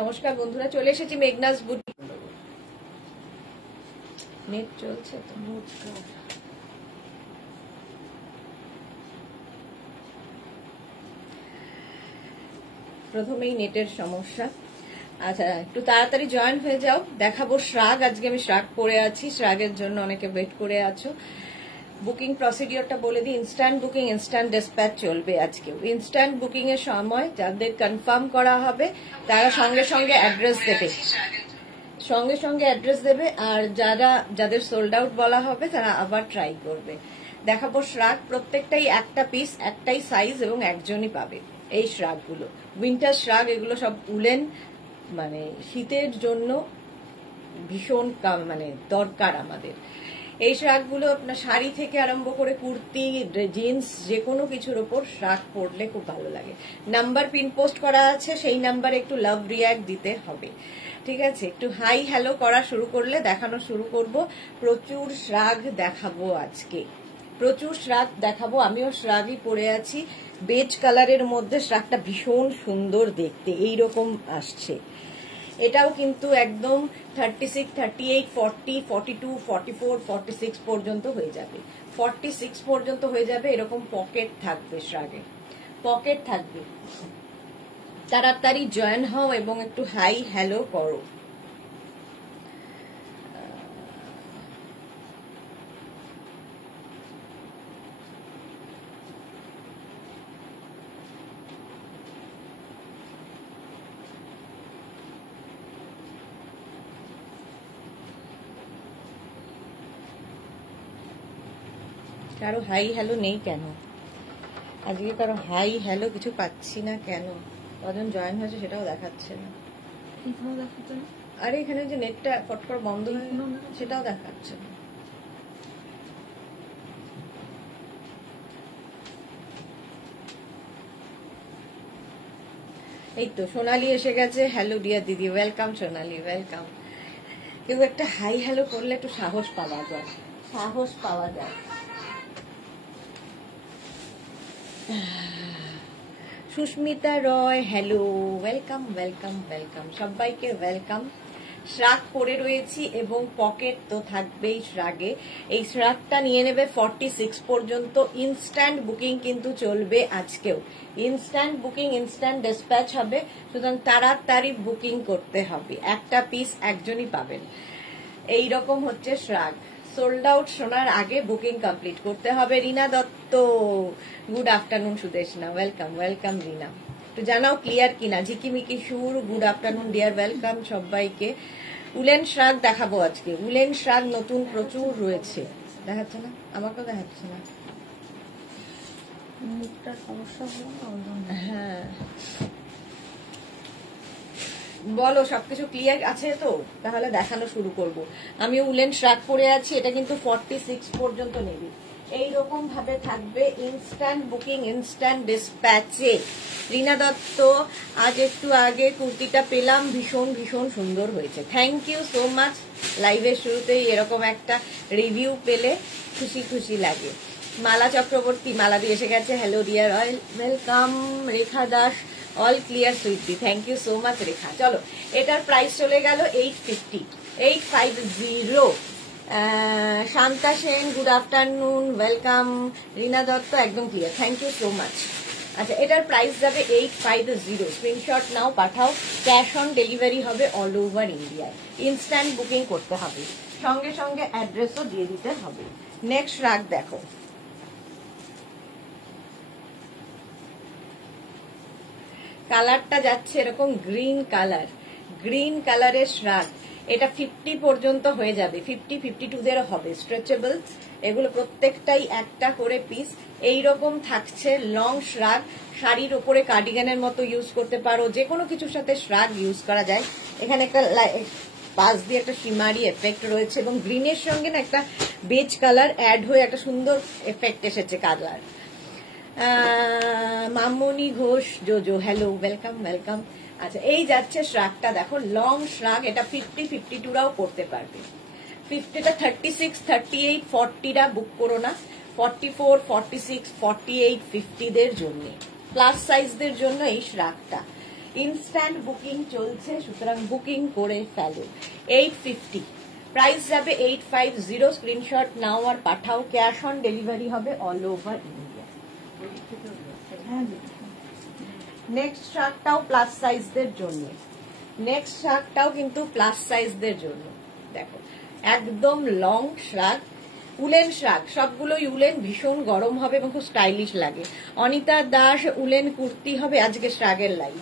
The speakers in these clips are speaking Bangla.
নমস্কার বন্ধুরা, চলে এসেছি মেঘনাস বুটিক। নেট চলছে তো, প্রথমেই নেটের সমস্যা। আচ্ছা, একটু তাড়াতাড়ি জয়েন হয়ে যাও। দেখাবো শ্রাগ। আজকে আমি শ্রাগ পরে আছি, শ্রাগের জন্য অনেকে ওয়েট করে আছো। বুকিং প্রসিডিওরটা বলে দিই। ইনস্ট্যান্ট বুকিং, ইনস্ট্যান্ট ডিসপ্যাচ চলবে আজকে। ইনস্ট্যান্ট বুকিং এর সময় যাদের কনফার্ম করা হবে তারা সঙ্গে সঙ্গে অ্যাড্রেস দেবে, আর যাদের সোল্ড আউট বলা হবে তারা আবার ট্রাই করবে। দেখাবো শ্রাগ, প্রত্যেকটাই একটা পিস, একটাই সাইজ এবং একজনই পাবে। এই শ্রাগগুলো উইন্টার শ্রাগ, এগুলো সব উলেন, মানে শীতের জন্য ভীষণ দরকার আমাদের। এই শ্রাগগুলো আপনার শাড়ি থেকে আরম্ভ করে কুর্তি, জিন্স, যে কোনো কিছুর ওপর শ্রাগ পরলে খুব ভালো লাগে। নাম্বার পিন পোস্ট করা আছে, সেই নাম্বারে একটু লাভ রিয়াক্ট দিতে হবে, ঠিক আছে? একটু হাই হ্যালো করা শুরু করলে দেখানো শুরু করব। প্রচুর শ্রাগ দেখাবো আজকে, প্রচুর শ্রাগ দেখাবো। আমিও শ্রাগই পরে আছি, বেজ কালারের মধ্যে। শ্রাগটা ভীষণ সুন্দর দেখতে, এইরকম আসছে। এটাও কিন্তু একদম 36, 38, 40, 42, 44, 46 পর্যন্ত হয়ে যাবে। 46 পর্যন্ত হয়ে যাবে। এরকম পকেট থাকবে, শ্রাগে পকেট থাকবে। তাড়াতাড়ি জয়েন হও এবং একটু হাই হ্যালো করো। কারো হাই হ্যালো নেই কেন আজকে? কারো হাই হ্যালো কিছু পাচ্ছি না কেন? কজন জয়েন হয়েছে সেটাও দেখাচ্ছে না। আরে এখানে যে নেটটা ফট করে বন্ধ হয়ে গেল সেটাও দেখাচ্ছে না। এই তো সোনালি এসে গেছে। হ্যালো ডিয়ার দিদি, ওয়েলকাম সোনালি, ওয়েলকাম। কেউ একটা হাই হ্যালো করলে একটু সাহস পাওয়া যায়, সাহস পাওয়া যায়। সুস্মিতা রয়, হ্যালো, ওয়েলকাম ওয়েলকাম ওয়েলকাম, সবাইকে ওয়েলকাম। শ্রাগ পরে রয়েছি এবং পকেট তো থাকবেই শ্রাগে। এই শ্রাগটা নিয়ে নেবে 46 পর্যন্ত। ইনস্ট্যান্ট বুকিং কিন্তু চলবে আজকেও। ইনস্ট্যান্ট বুকিং, ইনস্ট্যান্ট ডিসপ্যাচ হবে, সুতরাং তাড়াতাড়ি বুকিং করতে হবে। একটা পিস একজনই পাবেন। এইরকম হচ্ছে শ্রাগ। সোল্ড আউট শোনার আগে বুকিং কমপ্লিট করতে হবে। Rina Dutta, good afternoon. Sudeshna, welcome welcome Rina. তো জানাও ক্লিয়ার কিনা। ঝিকিমিকি সুর, গুড আফটারনুন ডিয়ার, ওয়েলকাম সবাইকে। উলেন শ্রাগ দেখাবো আজকে। উলেন শ্রাগ নতুন প্রচুর রয়েছে। দেখাচ্ছে না? আমাকেও দেখাচ্ছে না। হ্যাঁ বলো, সবকিছু ক্লিয়ার আছে তো? তাহলে দেখানো শুরু করব। আমি উলেন শ্রাগ পরে আছি, এটা কিন্তু 46 পর্যন্ত নেবে। এইরকম ভাবে থাকবে। ইনস্ট্যান্ট বুকিং, ইনস্ট্যান্ট ডিসপ্যাচে। রীনা দত্ত, আজ একটু আগে কুর্তিটা পেলাম, ভীষণ ভীষণ সুন্দর হয়েছে। Thank you so much. লাইভের শুরুতেই এরকম একটা রিভিউ পেলে খুশি খুশি লাগে। মালা চক্রবর্তী, মালা দিয়ে এসে গেছে। Hello dear, welcome. Rekha Das, all clear sweetie, thank you so much Rekha. চলো, এটার প্রাইস চলে গেল 850, 850। Shanta Sen, good afternoon, welcome. Rina Dutta, একদম clear, thank you so much. আচ্ছা, এটার প্রাইস যাবে 850। স্ক্রিনশট নাও, পাঠাও। ক্যাশ অন ডেলিভারি হবে অল ওভার ইন্ডিয়ায়। ইনস্ট্যান্ট বুকিং করতে হবে, সঙ্গে সঙ্গে অ্যাড্রেসও দিয়ে দিতে হবে। নেক্সট শ্রাগ দেখো। কালারটা যাচ্ছে এরকম গ্রিন কালার, গ্রিন কালারের শ্রাগ। এটা 50 পর্যন্ত হয়ে যাবে। 50, 52 হবে। স্ট্রেচেবল, এগুলো প্রত্যেকটাই একটা করে পিস। এইরকম থাকছে লং শ্রাগ। শাড়ির ওপরে কার্ডিগানের মতো ইউজ করতে পারো, যে কোনো কিছুর সাথে শ্রাগ ইউজ করা যায়। এখানে একটা পাশ দিয়ে একটা সীমারি এফেক্ট রয়েছে এবং গ্রিনের সঙ্গে না একটা বেজ কালার অ্যাড হয়ে একটা সুন্দর এফেক্ট এসেছে colour. Mamoni Ghosh, Jojo, hello, welcome welcome. আচ্ছা, এই যাচ্ছে শ্রাগটা দেখো, লং শ্রাগ। এটা 50, 52রাও করতে পারবে। 50টা 36, 38, 40রা বুক করো না। 44, 46, 48, 50দের জন্য, প্লাস সাইজদের জন্য এই শ্রাগটা। ইনস্ট্যান্ট বুকিং চলছে, সুতরাং বুকিং করে ফেলো। 850 প্রাইস যাবে 850। স্ক্রিনশট নাও আর পাঠাও, ক্যাশ অন ডেলিভারি হবে অল ওভার ইন্ডিয়া। নেক্সট শার্টটাও প্লাস সাইজদের জন্য, নেক্সট শার্টটাও কিন্তু প্লাস সাইজদের জন্য। দেখো একদম লং শার্ট, উলেন শার্ট, সবগুলোই উলেন, ভীষণ গরম হবে এবং খুব স্টাইলিশ লাগে। অনিতা দাস উলেন কুর্তি হবে আজকে শ্রাগের লাইভ।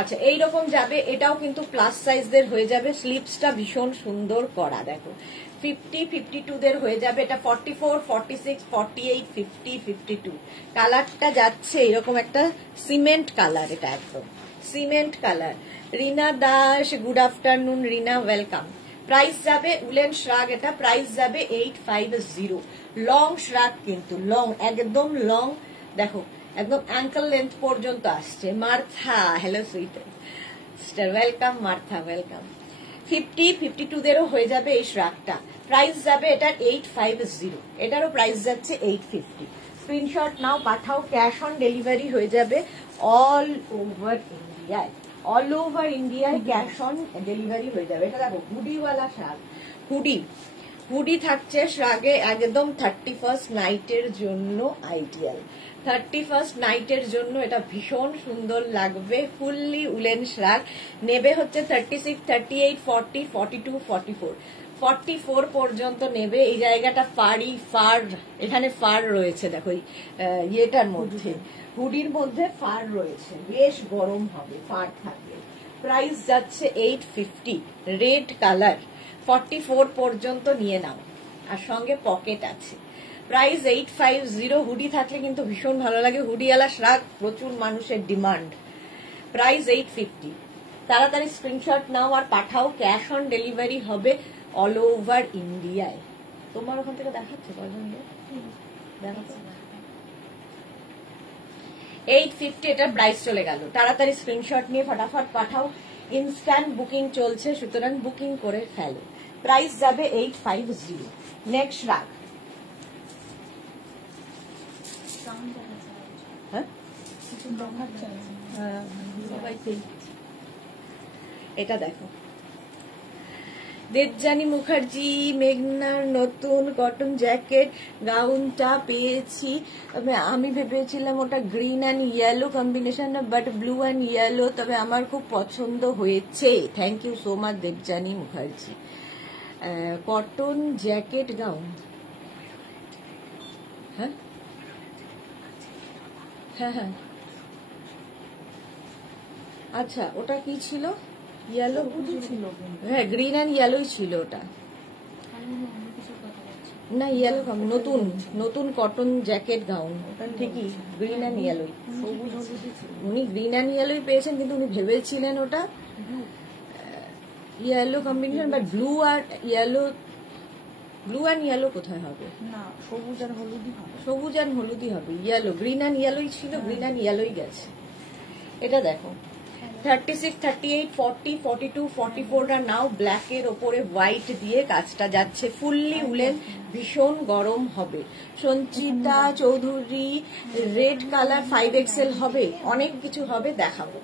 আচ্ছা এইরকম যাবে, এটাও কিন্তু প্লাস সাইজদের হয়ে যাবে। স্লিপসটা ভীষণ সুন্দর করা, দেখো 50, 52 দের হয়ে যাবে। এটা 44, 46, 48, 50, 52 কালারটা যাচ্ছে এরকম একটা সিমেন্ট কালার, এটা একদম সিমেন্ট কালার। রিনা দাস গুড আফটারনুন রিনা, ওয়েলকাম। প্রাইস যাবে উলেন শ্রাগ, এটা প্রাইস যাবে 850। লং শ্রাগ কিন্তু লং, একদম লং, দেখো একদম অ্যাঙ্কল লেন্থ পর্যন্ত আসছে। Martha hello sweater, welcome Martha, welcome. 50, 52 দেরও হয়ে যাবে এই শ্রাগটা। প্রাইস যাবে এটার 850, এটারও প্রাইস যাচ্ছে 850। স্ক্রিনশট নাও পাঠাও, ক্যাশ অন ডেলিভারি হয়ে যাবে অল ওভার ইন্ডিয়ায়, অল ওভার ইন্ডিয়ায় ক্যাশ অন ডেলিভারি হয়ে যাবে। এটা দেখো হুডিওয়ালা শার্ট, হুডি থাকছে শ্রাগে একদম 31st নাইটের জন্য আইডিয়াল। 31st নাইটের জন্য এটা ভীষণ সুন্দর লাগবে। ফুললি উলেন শ্রাগ, নেবে হচ্ছে 36, 38, 40, 42, 44, 44 পর্যন্ত নেবে। এই জায়গাটা ফাড়ি, ফার, এখানে ফার রয়েছে, দেখো ইয়েটার মধ্যে, হুডির মধ্যে ফার রয়েছে, বেশ গরম হবে, ফার থাকবে। প্রাইস যাচ্ছে 850, রেড কালার, 44 পর্যন্ত নিয়ে নাও, আর সঙ্গে পকেট আছে। প্রাইস 850। হুডি থাকলে কিন্তু ভীষণ ভালো লাগে, হুডিওয়ালা শ্রাগ প্রচুর মানুষের ডিমান্ড। প্রাইস 850। তাড়াতাড়ি স্ক্রিনশট নাও আর পাঠাও, ক্যাশ অন ডেলিভারি হবে অল ওভার ইন্ডিয়ায়। তোমার ওখান থেকে দেখাচ্ছে কয়জন দেখাচ্ছে? 850, এটা প্রাইস চলে গেল। তাড়াতাড়ি স্ক্রিনশট নিয়ে ফটাফট পাঠাও, ইনস্ট্যান্ট বুকিং চলছে, সুতরাং বুকিং করে ফেলো। প্রাইস যাবে 850। নেক্সট রাগ, এটা দেখো দেবযানী মুখার্জি, মেঘনার নতুন কটন জ্যাকেট গাউনটা পেয়েছি। তবে আমি ভেবেছিলাম ওটা green and yellow combination, but blue and yellow, তবে আমার খুব পছন্দ হয়েছে। Thank you so much Debjani Mukherjee. Cotton jacket gown, হ্যাঁ হ্যাঁ হ্যাঁ, আচ্ছা ওটা কি ছিল? ইয়েলো ছিল, হ্যাঁ গ্রিন অ্যান্ড ইয়েলোই ছিল ওটা, না ইয়েলো নতুন নতুন কটন জ্যাকেট গাউন, ওটা ঠিকই গ্রিন অ্যান্ড ইয়েলোই। উনি গ্রিন অ্যান্ড ইয়েলোই পেয়েছেন, কিন্তু উনি ভেবেছিলেন ওটা ইয়েলো কম্বিনেশন, বাট ব্লু আর ইয়েলো, ব্লু অ্যান্ড ইয়েলো কোথায় হবে? না সবুজ আর হলুদই হবে, সবুজ অ্যান্ড হলুদই হবে। ইয়েলো, গ্রিন অ্যান্ড ইয়েলোই ছিল, গ্রিন অ্যান্ড ইয়েলোই গেছে। এটা দেখো 36, 38, 40, 42, 44টা নাও, ব্ল্যাকের ওপরে হোয়াইট দিয়ে কাজটা যাচ্ছে, ফুললি উলেন, ভীষণ গরম হবে। Sanchita Chowdhury, red colour 5XL হবে, অনেক কিছু হবে, দেখাবো।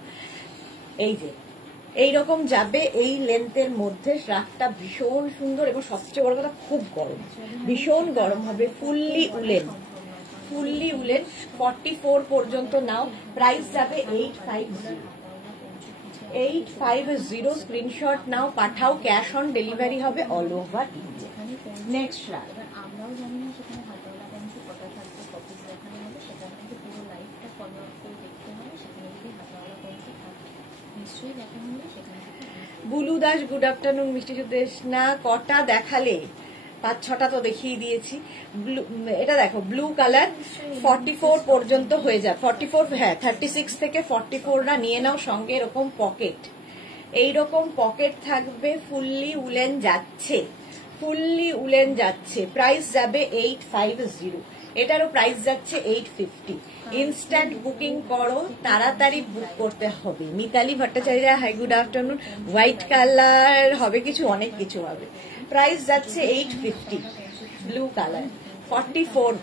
এই যে এইরকম যাবে এই লেন্থের মধ্যে, শ্রাগটা ভীষণ সুন্দর এবং সবচেয়ে বড় কথা খুব গরম, ভীষণ গরম হবে। ফুললি উলেন, ফুললি উলেন, 44 পর্যন্ত নাও। প্রাইস যাবে 850, 850। স্ক্রিনশট নাও পাঠাও, ক্যাশ অন ডেলিভারি হবে all over India. Next shrug, আমরাও জানি না সেখানে হাতাওয়ালা গঞ্জ কটা থাকবে, কপিস দেখানো হবে, সেটা কিন্তু পুরো লাইভটা ফলো আপ করে দেখতে হবে। সেখানে যদি হাতাওয়ালা গঞ্জ থাকে নিশ্চয়ই দেখানো হবে সেখানে। বুলু দাস গুড আফটারনুন, মিষ্টি সুদেশ না, কটা দেখালে? 5-6টা তো দেখিয়ে দিয়েছি। এটা দেখো ব্লু কালার, 44 পর্যন্ত হয়ে যায়, 44 হ্যাঁ 36 থেকে 44টা নিয়ে নাও, সঙ্গে এরকম পকেট, এইরকম পকেট থাকবে। ফুললি উলেন যাচ্ছে, ফুললি উলেন যাচ্ছে। প্রাইস যাবে 850, এটারও প্রাইস যাচ্ছে 850। ইনস্ট্যান্ট বুকিং করো, তাড়াতাড়ি বুক করতে হবে। Mitali Bhattacharya hi good afternoon. White colour হবে কিছু, অনেক কিছু হবে। প্রাইস যাচ্ছে 850, ব্লু কালার 44,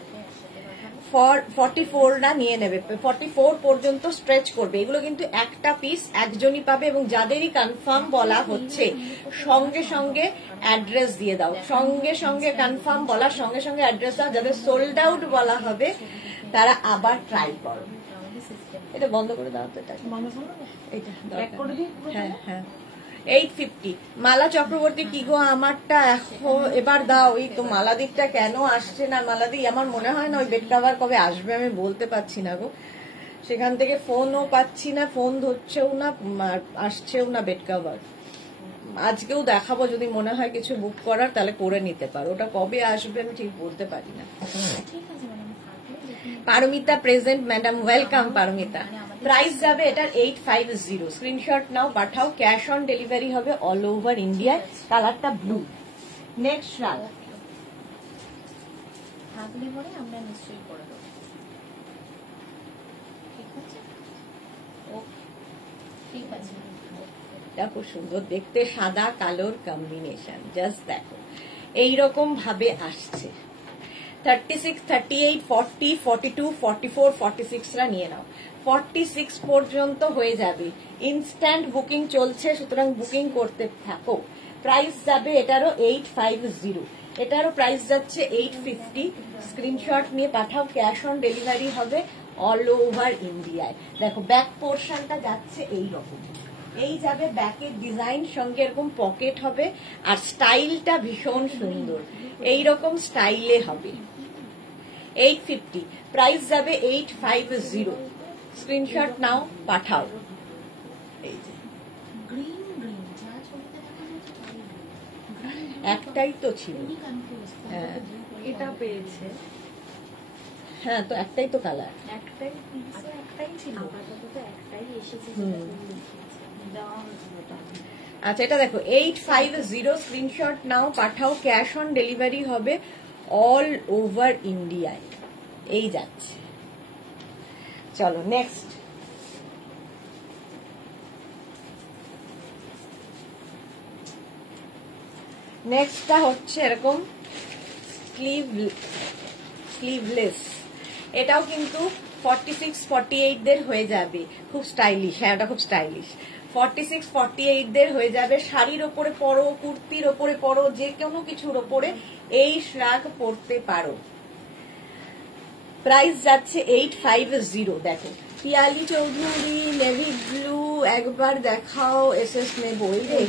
44 না নিয়ে নেবে, 44 পর্যন্ত স্ট্রেচ করবে। এগুলো কিন্তু একটা পিস একজনই পাবে, এবং যাদেরই কনফার্ম বলা হচ্ছে সঙ্গে সঙ্গে অ্যাড্রেস দিয়ে দাও, সঙ্গে সঙ্গে কনফার্ম বলার সঙ্গে সঙ্গে অ্যাড্রেস দাও। যাদের সোল্ড আউট বলা হবে তারা আবার ট্রাই করো। এটা বন্ধ করে দাও তো, এটা এটা হ্যাঁ হ্যাঁ 850। মালা চক্রবর্তী, কি গো আমারটা এখন এবার দাও। এই তো মালাদিকটা কেন আসছে না? মালাদি আমার মনে হয় না ওই বেড কাভার কবে আসবে আমি বলতে পারছি না গো। সেখান থেকে ফোনও পাচ্ছি না, ফোন ধরছেও না, আসছেও না বেড কাভার। আজকেও দেখাবো, যদি মনে হয় কিছু বুক করার তাহলে করে নিতে পারো। ওটা কবে আসবে আমি ঠিক বলতে পারি না। Paromita present, madam welcome Paromita. Price যাবে এটার 850। স্ক্রিনশট নাও, পাঠাও। ক্যাশ অন ডেলিভারি হবে অল ওভার ইন্ডিয়ায়। কালারটা ব্লু। নেক্সট রাগ থাকলে পরে আমরা নিশ্চয়ই করে দেবো। ঠিক আছে, ওকে ঠিক আছে। এটা খুব সুন্দর দেখতে, সাদা কালোর কম্বিনেশন। জাস্ট দেখো এইরকম ভাবে আসছে। 36, 38, 40, 42, 44, 46 রা নিয়ে নাও। 46 পর্যন্ত হয়ে যাবে। ইনস্ট্যান্ট বুকিং চলছে, সুতরাং বুকিং করতে থাকো। প্রাইস যাবে এটারও 850, এটারও প্রাইস যাচ্ছে 850। স্ক্রিনশট নিয়ে পাঠাও। ক্যাশ অন ডেলিভারি হবে অল ওভার ইন্ডিয়ায়। দেখো ব্যাক পোর্শনটা যাচ্ছে এইরকম, এই যাবে ব্যাকের ডিজাইন, সঙ্গে এরকম পকেট হবে, আর স্টাইলটা ভীষণ সুন্দর, এইরকম স্টাইলে হবে। 850, প্রাইস যাবে 850। স্ক্রিনশট নাও, পাঠাও। এই যে গ্রিন গ্রিন যা ছবিতে দেখা যাচ্ছে তাই একটাই তো ছিল। খুবই কনফিউজ। হ্যাঁ এটা পেয়েছে, হ্যাঁ তো একটাই তো কালার। একটাই পিছে একটাই ছিল, আপাতত তো একটাই এসেছে হুম। যেটা তুমি দেখিয়েছে। দেওয়া হয়েছিল এটা। আচ্ছা এটা দেখো 850। স্ক্রিনশট নাও, পাঠাও। ক্যাশ অন ডেলিভারি হবে অল ওভার ইন্ডিয়ায়। এই যাচ্ছে। চলো নেক্সট। নেক্সটটা হচ্ছে এরকম স্লিভলেস। এটাও কিন্তু 46, 48 দের হয়ে যাবে। খুব স্টাইলিশ, হ্যাঁ ওটা খুব স্টাইলিশ। 46, 48 দের হয়ে যাবে। শাড়ির ওপরে পরো, কুর্তির ওপরে পরো, যে কোনো কিছুর ওপরে এই শ্রাগ পরতে পারো। প্রাইস যাচ্ছে 850। দেখো পিয়ালি চৌধুরী, নেভি ব্লু, একবার দেখাও। এসএস নেবো। এই রে,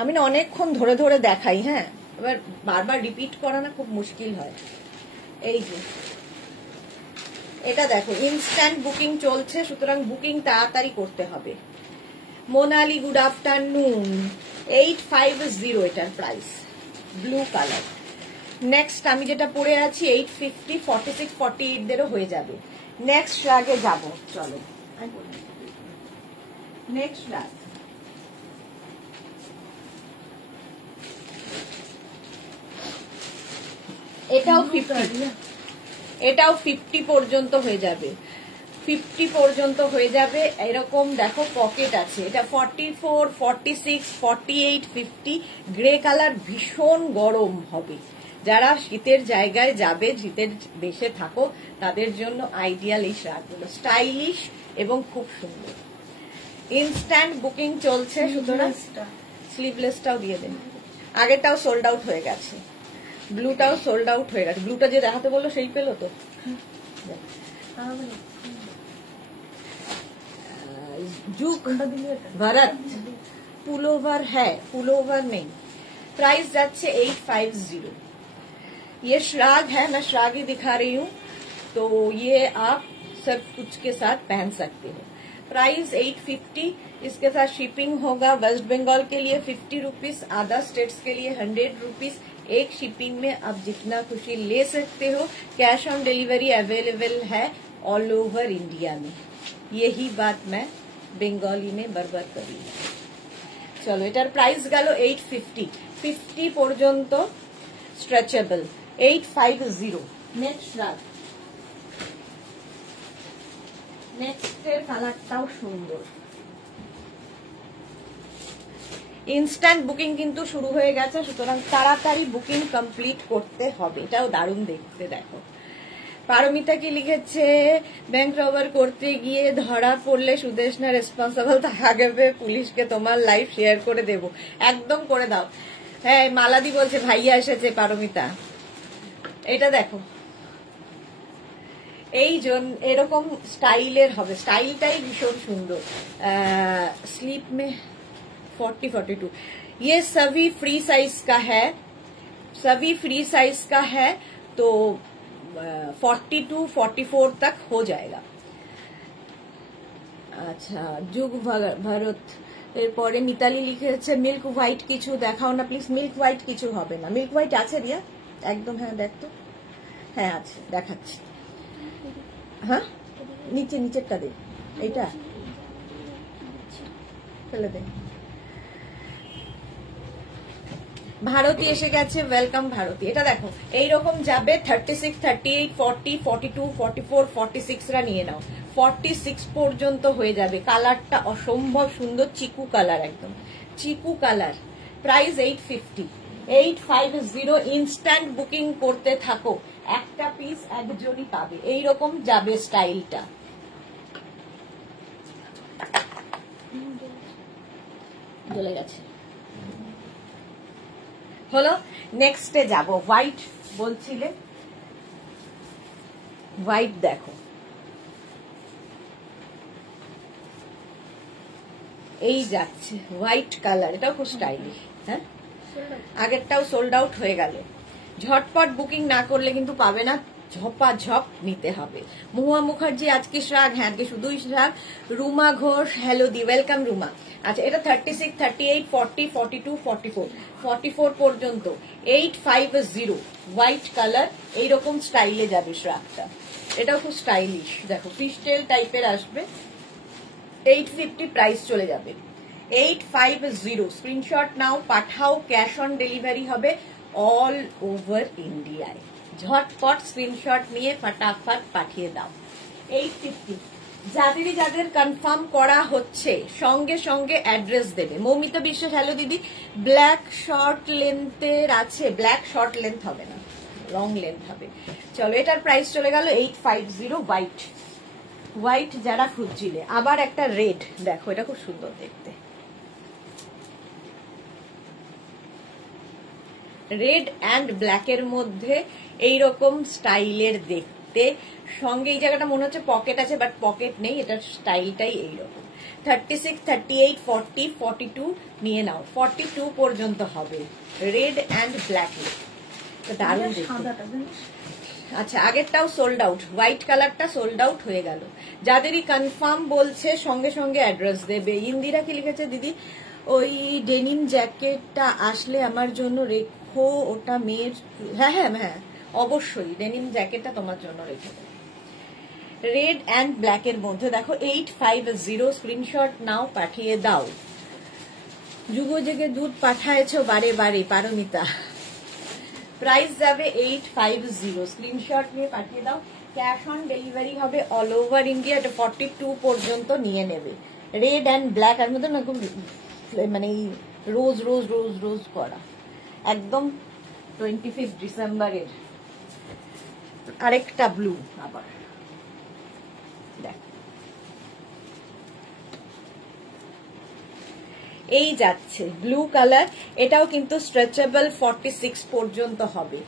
আমি না অনেকক্ষণ ধরে ধরে দেখাই, হ্যাঁ এবার বারবার রিপিট করা না খুব মুশকিল হয়। এই যে এটা দেখো ইনস্ট্যান্ট বুকিং চলছে, সুতরাং বুকিং তাড়াতাড়ি করতে হবে। Monali good afternoon. 850 এটার প্রাইস, ব্লু কালার। নেক্সট আমি যেটা পরে আছি 850, 46, 48 দেরও হয়ে যাবে। নেক্সট রাগে যাব, চলো। নেক্সট রাগ এটাও 50, এটাও 50 পর্যন্ত হয়ে যাবে। 50 পর্যন্ত হয়ে যাবে। এরকম দেখো পকেট আছে। এটা 44, 46, 48, 50। গ্রে কালার, ভীষণ গরম হবে। যারা শীতের জায়গায় যাবে, শীতের দেশে থাকো, তাদের জন্য আইডিয়াল এই শার্টগুলো। স্টাইলিশ এবং খুব সুন্দর। ইনস্ট্যান্ট বুকিং চলছে, সুতরাং স্লিভলেসটাও দিয়ে দেন। আগেরটাও সোল্ড আউট হয়ে গেছে, ব্লুটাও সোল্ড আউট হয়ে গেছে। ব্লুটা যে দেখাতে বললো সেই পেলো তো। जुक भरत पुलोवर है, पुलोवर नहीं। प्राइस जाच्छे 850। ये श्राग है, मैं श्राग ही दिखा रही हूँ, तो ये आप सब कुछ के साथ पहन सकते हो। प्राइस 850। इसके साथ शिपिंग होगा वेस्ट बंगाल के लिए 50 रुपीज, अदर स्टेट्स के लिए 100 रुपीज। एक शिपिंग में आप जितना खुशी ले सकते हो। कैश ऑन डिलीवरी अवेलेबल है ऑल ओवर इंडिया में। यही बात मैं बेंगली में बरबर करी। चलो एटार प्राइस गেল 850। 50 পর্যন্ত স্ট্রেচেবল। 850। নেক্সট রাগ, নেক্সট এর কালারটাও সুন্দর। ইনস্ট্যান্ট বুকিং কিন্তু শুরু হয়ে গেছে, সুতরাং তাড়াতাড়ি বুকিং কমপ্লিট করতে হবে। এটাও দারুণ দেখতে। দেখো পারমিতা কি লিখেছে, ব্যাংক রবার করতে গিয়ে ধরা পড়লে সুদেশনা রেসপন্সিবল থাকবে, পুলিশকে তোমার লাইভ শেয়ার করে দেব। একদম করে দাও। হ্যাঁ মালাদি বলছে ভাইয়া এসেছে পারমিতা। এটা দেখো এই এরকম স্টাইলের হবে, স্টাইলটাই ভীষণ সুন্দর। स्लीप में 40-42 ये सभी फ्री साइज का है, सभी फ्री साइज का है, तो 42-44 तक हो जाएगा। আচ্ছা যুগ ভারত। এরপরে মিতালি লিখেছে মিল্ক হোয়াইট কিছু দেখাও না প্লিজ। মিল্ক হোয়াইট কিছু হবে না। মিল্ক হোয়াইট আছে রিয়া একদম? হ্যাঁ দেখতো, হ্যাঁ আছে, দেখাচ্ছি। হ্যাঁ নিচেরটা দে, এইটা ফেলে দে। ভারতী এসে গেছে, ওয়েলকাম ভারতী। এটা দেখো এইরকম যাবে 36, 38, 40, 42, 44, 46 রা নিয়ে নাও। 46 পর্যন্ত হয়ে যাবে। কালারটা অসম্ভব সুন্দর, চিকু কালার, একদম চিকু কালার। প্রাইস 850, 850। ইনস্ট্যান্ট বুকিং করতে থাকো, একটা পিস একজনই পাবে। এইরকম যাবে স্টাইলটা। চলে গেছে, হলো। নেক্সটে যাব। হোয়াইট বলছিলে, হোয়াইট দেখো এই যাচ্ছে হোয়াইট কালার। এটাও খুব স্টাইলিশ। হ্যাঁ আগেরটাও সোল্ড আউট হয়ে গেল। ঝটপট বুকিং না করলে কিন্তু পাবে না, ঝপাঝপ নিতে হবে। মহুয়া মুখার্জি আজকে শ্রাগ, হ্যাঁ আজকে শুধুই শ্রাগ। রুমা ঘোষ হ্যালো দি, ওয়েলকাম রুমা। আচ্ছা এটা 36, 38, 40, 42, 44, 44 পর্যন্ত 850 হোয়াইট কালার। এইরকম স্টাইলে যাবে শ্রাগটা। এটাও খুব স্টাইলিশ। দেখো পিস্টেল টাইপের আসবে। 850 প্রাইস চলে যাবে। 850 স্ক্রিনশট নাও, পাঠাও। ক্যাশ অন ডেলিভারি হবে অল ওভার ইন্ডিয়ায়। ঝটপট স্ক্রিনশট নিয়ে ফটাফট পাঠিয়ে দাও। 850 যাদের কনফার্ম করা হচ্ছে সঙ্গে সঙ্গে অ্যাড্রেস দেবে। মৌমিতা বিশ্বাস হ্যালো দিদি। ব্ল্যাক শর্ট লেন্থের আছে, ব্ল্যাক শর্ট লেন্থ হবে না, লং লেন্থ হবে। চলো এটার প্রাইস চলে গেল 850 হোয়াইট। হোয়াইট যারা খুঁজছিলে। আবার একটা রেড দেখো, এটা খুব সুন্দর দেখতে। রেড অ্যান্ড ব্ল্যাকের মধ্যে এইরকম স্টাইলের দেখতে। সঙ্গে এই জায়গাটা মনে হচ্ছে পকেট আছে, বাট পকেট নেই। এটার স্টাইলটাই এইরকম। 36, 38, 40, 42 নিয়ে নাও। 42 পর্যন্ত হবে। রেড অ্যান্ড ব্ল্যাক দারুণ দেখতে। আচ্ছা আগেরটাও সোল্ড আউট, হোয়াইট কালারটা সোল্ড আউট হয়ে গেল। যাদেরই কনফার্ম বলছে সঙ্গে সঙ্গে অ্যাড্রেস দেবে। ইন্দিরা কি লিখেছে, দিদি ওই ডেনিম জ্যাকেটটা আসলে আমার জন্য রেখো, ওটা মেয়ের। হ্যাঁ হ্যাঁ হ্যাঁ অবশ্যই ডেনিম জ্যাকেটটা তোমার জন্য রেখে দেবো। রেড অ্যান্ড ব্ল্যাকের মধ্যে দেখো 850 স্ক্রিনশট নাও, পাঠিয়ে দাও। যুগ জেগে দুধ পাঠায়ছো বারে বারে পারমিতা। প্রাইস যাবে 850 স্ক্রিনশট নিয়ে পাঠিয়ে দাও। ক্যাশ অন ডেলিভারি হবে অল ওভার ইন্ডিয়া। 42 পর্যন্ত নিয়ে নেবে। রেড অ্যান্ড ব্ল্যাক এর মধ্যে না মানে রোজ রোজ রোজ রোজ করা, একদম 25 ডিসেম্বরের। আরেকটা ব্লু আবার দেখ, এই যাচ্ছে ব্লু কালার। এটাও কিন্তু স্ট্রেচেবল 46 পর্যন্ত হবে।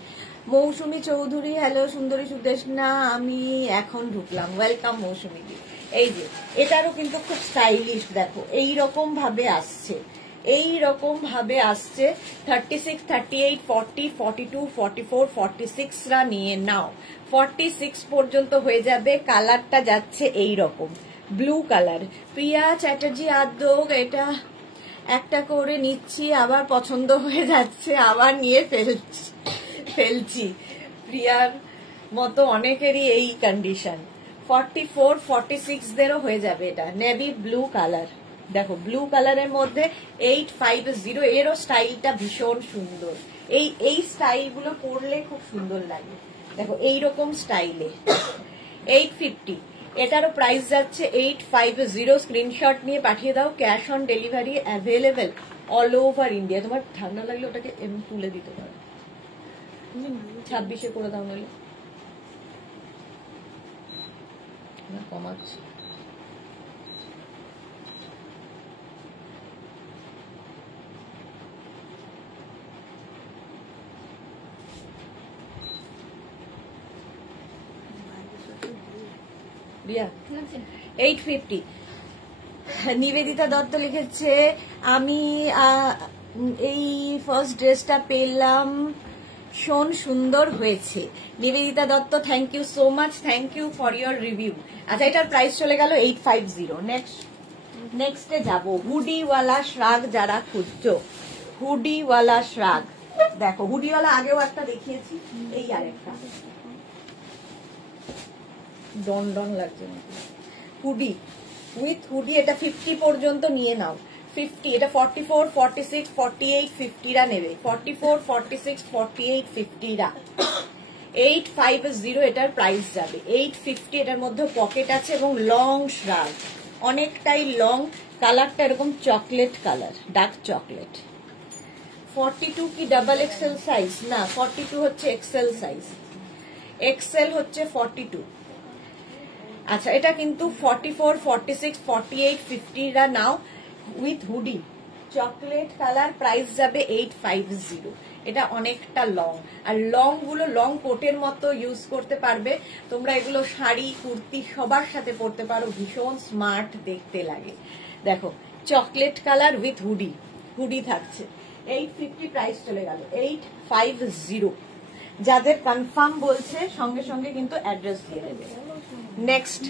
মৌসুমী চৌধুরী হ্যালো সুন্দরী সুদেশনা, আমি এখন ঢুকলাম, ওয়েলকাম মৌসুমী দি। এই যে এটারও কিন্তু খুব স্টাইলিশ। দেখো এইরকম ভাবে আসছে, এইরকম ভাবে আসছে। 36, 38, 40, 42, 44, 46 রা নিয়ে নাও। 46 পর্যন্ত হয়ে যাবে। কালারটা যাচ্ছে এইরকম ব্লু কালার। প্রিয়া চ্যাটার্জি আদোগ, এটা একটা করে নিচ্ছি, আবার পছন্দ হয়ে যাচ্ছে, আবার নিয়ে ফেলছি। প্রিয়ার মতো অনেকেরই এই কন্ডিশন। 44, 46 দেরও হয়ে যাবে। এটা নেভি ব্লু কালার। দেখো ব্লু কালারের মধ্যে 850। এরও স্টাইলটা ভীষণ সুন্দর। এই স্টাইল গুলো পরলে খুব সুন্দর লাগে। দেখো এইরকম স্টাইলে 850। এটারও প্রাইস যাচ্ছে 850। স্ক্রিনশট নিয়ে পাঠিয়ে দাও। Cash on delivery available all over India. তোমার ঠান্ডা লাগলে ওটাকে এমনি তুলে দিতে পারো, 26 করে দাও, নইলে না কমাচ্ছি। রিয়া 850। নিবেদিতা দত্ত লিখেছে আমি এই ফার্স্ট ড্রেসটা পেলাম, ভীষণ সুন্দর হয়েছে। Nivedita Dutta, thank you so much, thank you for your review. আচ্ছা, এটার প্রাইস চলে গেল 850। নেক্সটে যাব হুডিওয়ালা শ্রাগ যারা খুঁজছো, হুডিওয়ালা শ্রাগ দেখো। হুডিওয়ালা আগেও একটা দেখিয়েছি, এই আরেকটা ডন ডন লাগছে নাকি। হুডি উইথ হুডি, এটা 50 পর্যন্ত নিয়ে নাও। 50, এটা 44, 46, 48, 50রা নেবে। 44, 46, 48, 50রা 850 এটার প্রাইস যাবে। 850 এটার মধ্যে পকেট আছে এবং লং শ্রাগ, অনেকটাই লং। কালারটা এরকম চকলেট কালার, ডার্ক চকলেট। 42 কি ডাবল এক্সেল সাইজ? না, 42 হচ্ছে এক্সেল সাইজ, এক্সেল হচ্ছে 42। আচ্ছা, এটা কিন্তু 44, 46, 48, 50রা নাও with hoodie, chocolate colour, price যাবে 850। এটা অনেকটা লং, আর লং গুলো লং কোটের মতো ইউজ করতে পারবে তোমরা। এগুলো শাড়ি, কুর্তি সবার সাথে পরতে পারো, ভীষণ স্মার্ট দেখতে লাগে। দেখো, chocolate colour with hoodie, hoodie থাকছে। 850 প্রাইস চলে গেল 850। যাদের কনফার্ম বলছে সঙ্গে সঙ্গে কিন্তু অ্যাড্রেস দিয়ে দেবে। নেক্সট,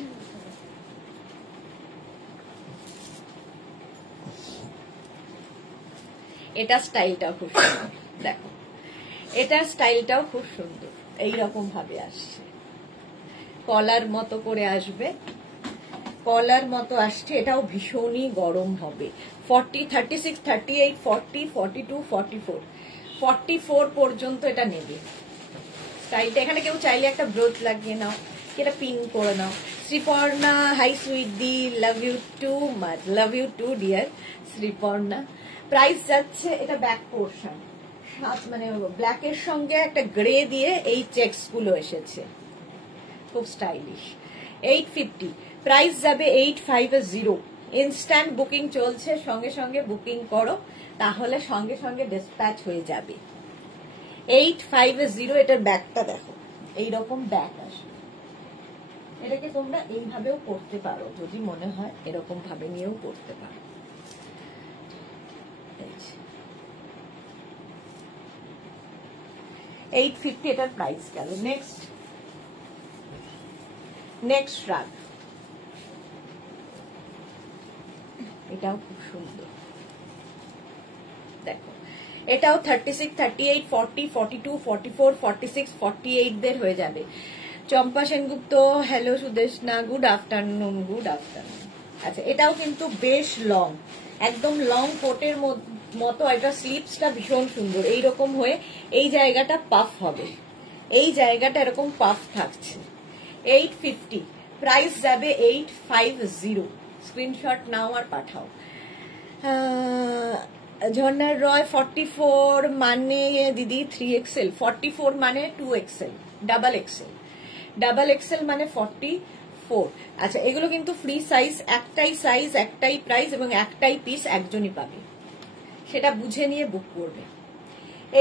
এটা স্টাইলটাও খুব সুন্দর। দেখো, এটা স্টাইলটাও খুব সুন্দর, এইরকম ভাবে আসছে, কলার মতো করে আসবে, কলার মতো আসছে। এটাও ভীষণই গরম হবে। 40, 36, 38, 40, 42, 44, 44 পর্যন্ত এটা নেবে। স্টাইলটা এখানে কেউ চাইলে একটা ব্রোচ লাগিয়ে নাও, এটা পিন করে নাও। শ্রীপর্ণা, হাই সুইট দি, love you too much, love you too dear Sriparna. Price যাচ্ছে, এটা ব্যাক পোর্শন, মানে ব্ল্যাকের সঙ্গে একটা গ্রে দিয়ে এই চেকস গুলো এসেছে, খুব স্টাইলিশ। 850 প্রাইস যাবে 850। ইনস্ট্যান্ট বুকিং চলছে, সঙ্গে সঙ্গে বুকিং করো, তাহলে সঙ্গে সঙ্গে ডিসপ্যাচ হয়ে যাবে। 850। এটার ব্যাকটা দেখো, এইরকম ব্যাক আসবে। এটাকে তোমরা এইভাবেও করতে পারো, যদি মনে হয় এরকম ভাবে নিয়েও করতে পারো। 850 এটার প্রাইস গেল। নেক্সট শ্রাগ, এটাও খুব সুন্দর। দেখো, এটাও 36, 38, 40, 42, 44, 46, 48 দের হয়ে যাবে। Champa Sengupta, hello Sudeshna, good afternoon, good afternoon. আচ্ছা, এটাও কিন্তু বেশ লং, একদম লং কোটের মতো। এটা স্লিপসটা ভীষণ সুন্দর, এইরকম হয়ে এই জায়গাটা পাফ হবে, এই জায়গাটা এরকম পাফ থাকছে। 850 প্রাইস যাবে 850। স্ক্রিনশট নাও আর পাঠাও। ঝর্ণার রয়, 44 মানে দিদি 3XL, 44 মানে 2XL, double XL, double XL মানে 44। আচ্ছা, এগুলো কিন্তু ফ্রি সাইজ, একটাই সাইজ, একটাই প্রাইস এবং একটাই পিস একজনই পাবে, সেটা বুঝে নিয়ে বুক করবে।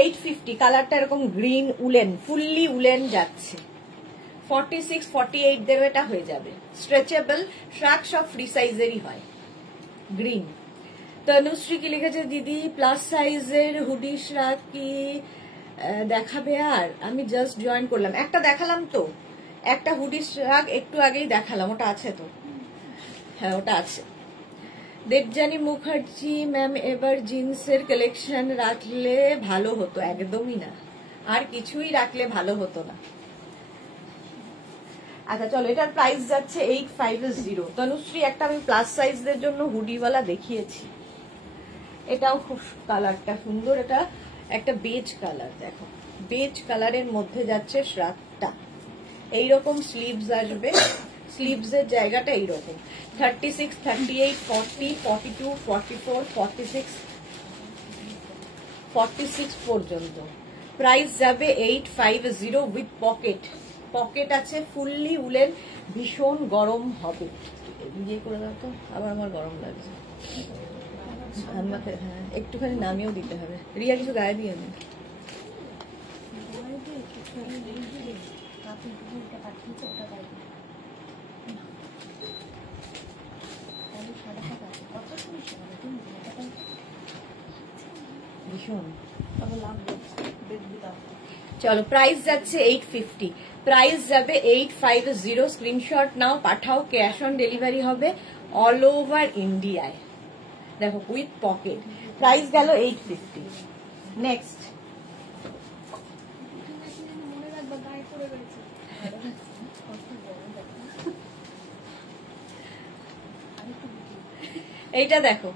850 কালারটা এরকম গ্রিন উলেন, ফুললি উলেন যাচ্ছে। 46, 48 দের এটা হয়ে যাবে। স্ট্রেচেবল শ্রাগ সব ফ্রি সাইজেরই হয়। গ্রিন। তনুশ্রী কি লিখেছে, দিদি প্লাস সাইজের হুডি শ্রাগ কি দেখাবে? আর আমি জাস্ট জয়েন করলাম, একটা দেখালাম তো, একটা হুডি শ্রাগ একটু আগেই দেখালাম, ওটা আছে তো? হ্যাঁ, ওটা আছে। দেবযানী মুখার্জি ম্যাম, এবার জিন্সের কালেকশন রাখলে ভালো হতো। একদমই না, আর কিছুই রাখলে ভালো হতো না। আচ্ছা চলো, এটার প্রাইস যাচ্ছে 850। তনুশ্রী, একটা আমি প্লাস সাইজদের জন্য হুডিওয়ালা দেখিয়েছি, এটাও খুব কালারটা সুন্দর। এটা একটা বেজ কালার, দেখো বেজ কালারের মধ্যে যাচ্ছে শ্রাগটা। এইরকম স্লিভস আসবে, স্লিভস এর জায়গাটা এইরকম 36, 38, 40, 42, 44, 46, 46 পর্যন্ত। প্রাইস যাবে 850 উইথ পকেট। পকেট আছে, ফুললি উলেন, ভীষণ গরম হবে। ইয়ে করে দাও তো, আবার আমার গরম লাগছে আমাকে। হ্যাঁ, একটুখানি নামিয়েও দিতে হবে। রিয়া কিছু গায়ে দিয়ে নেই। ভীষণ চলো, প্রাইস যাচ্ছে 850। প্রাইস যাবে 850। স্ক্রিনশট নাও, পাঠাও। ক্যাশ অন ডেলিভারি হবে অল ওভার ইন্ডিয়ায়। দেখো উইথ পকেট। প্রাইস গেল 850। নেক্সট এইটা দেখো,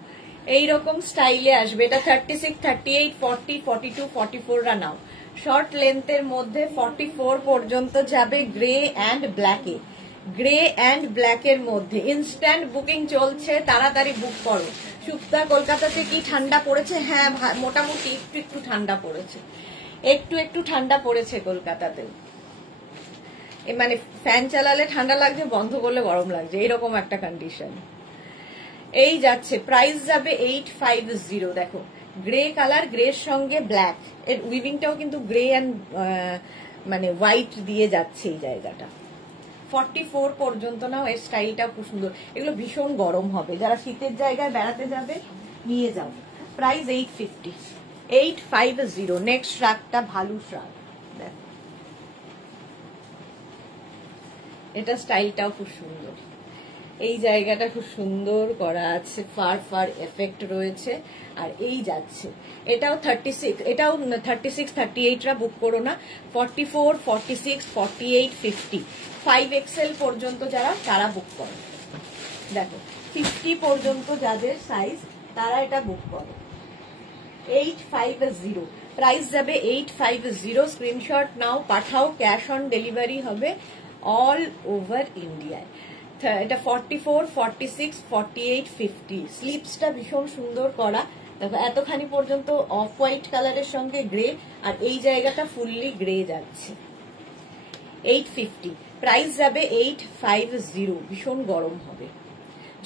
এইরকম স্টাইলে আসবে। এটা 36, 38, 40, 42, 44 রা নাও। শর্ট লেন্থের মধ্যে 44 পর্যন্ত যাবে, গ্রে অ্যান্ড ব্ল্যাকে। গ্রে অ্যান্ড ব্ল্যাকের মধ্যে ইনস্ট্যান্ট বুকিং চলছে, তাড়াতাড়ি বুক করো। সুপ্তা, কলকাতাতে কি ঠান্ডা পড়েছে? হ্যাঁ, মোটামুটি একটু একটু ঠান্ডা পড়েছে, একটু একটু ঠান্ডা পড়েছে কলকাতাতে। মানে ফ্যান চালালে ঠান্ডা লাগছে, বন্ধ করলে গরম লাগছে, এরকম একটা কন্ডিশন। এই যাচ্ছে, প্রাইস যাবে 850। দেখো গ্রে কালার, গ্রের সঙ্গে ব্ল্যাক, এর উইভিংটাও কিন্তু গ্রে অ্যান্ড মানে হোয়াইট দিয়ে যাচ্ছে এই জায়গাটা। 44 পর্যন্ত নাও। এর স্টাইলটা খুব সুন্দর। এগুলো ভীষণ গরম হবে, যারা শীতের জায়গায় বেড়াতে যাবে নিয়ে যাও। প্রাইস 850, 850। নেক্সট শ্রাগটা ভালু শ্রাগ। দেখো এটা স্টাইলটাও খুব সুন্দর। এই জায়গাটা খুব সুন্দর করা আছে, ফার ফার এফেক্ট রয়েছে। আর এই যাচ্ছে, এটাও 36, এটাও 36, 38 রা বুক করো না। 44, 46, 48, 50, 5XL পর্যন্ত যারা, তারা বুক করো। দেখো 50 পর্যন্ত যাদের সাইজ, তারা এটা বুক করো। 850। প্রাইস যাবে 850। স্ক্রিনশট নাও, পাঠাও। ক্যাশ অন ডেলিভারি হবে অল ওভার ইন্ডিয়ায়। এটা 44, 46, 48, 50। স্লিপসটা ভীষণ সুন্দর করা। দেখো এতখানি পর্যন্ত অফ হোয়াইট কালারের সঙ্গে গ্রে, আর এই জায়গাটা ফুললি গ্রে যাচ্ছে। 850। প্রাইস যাবে 850। ভীষণ গরম হবে।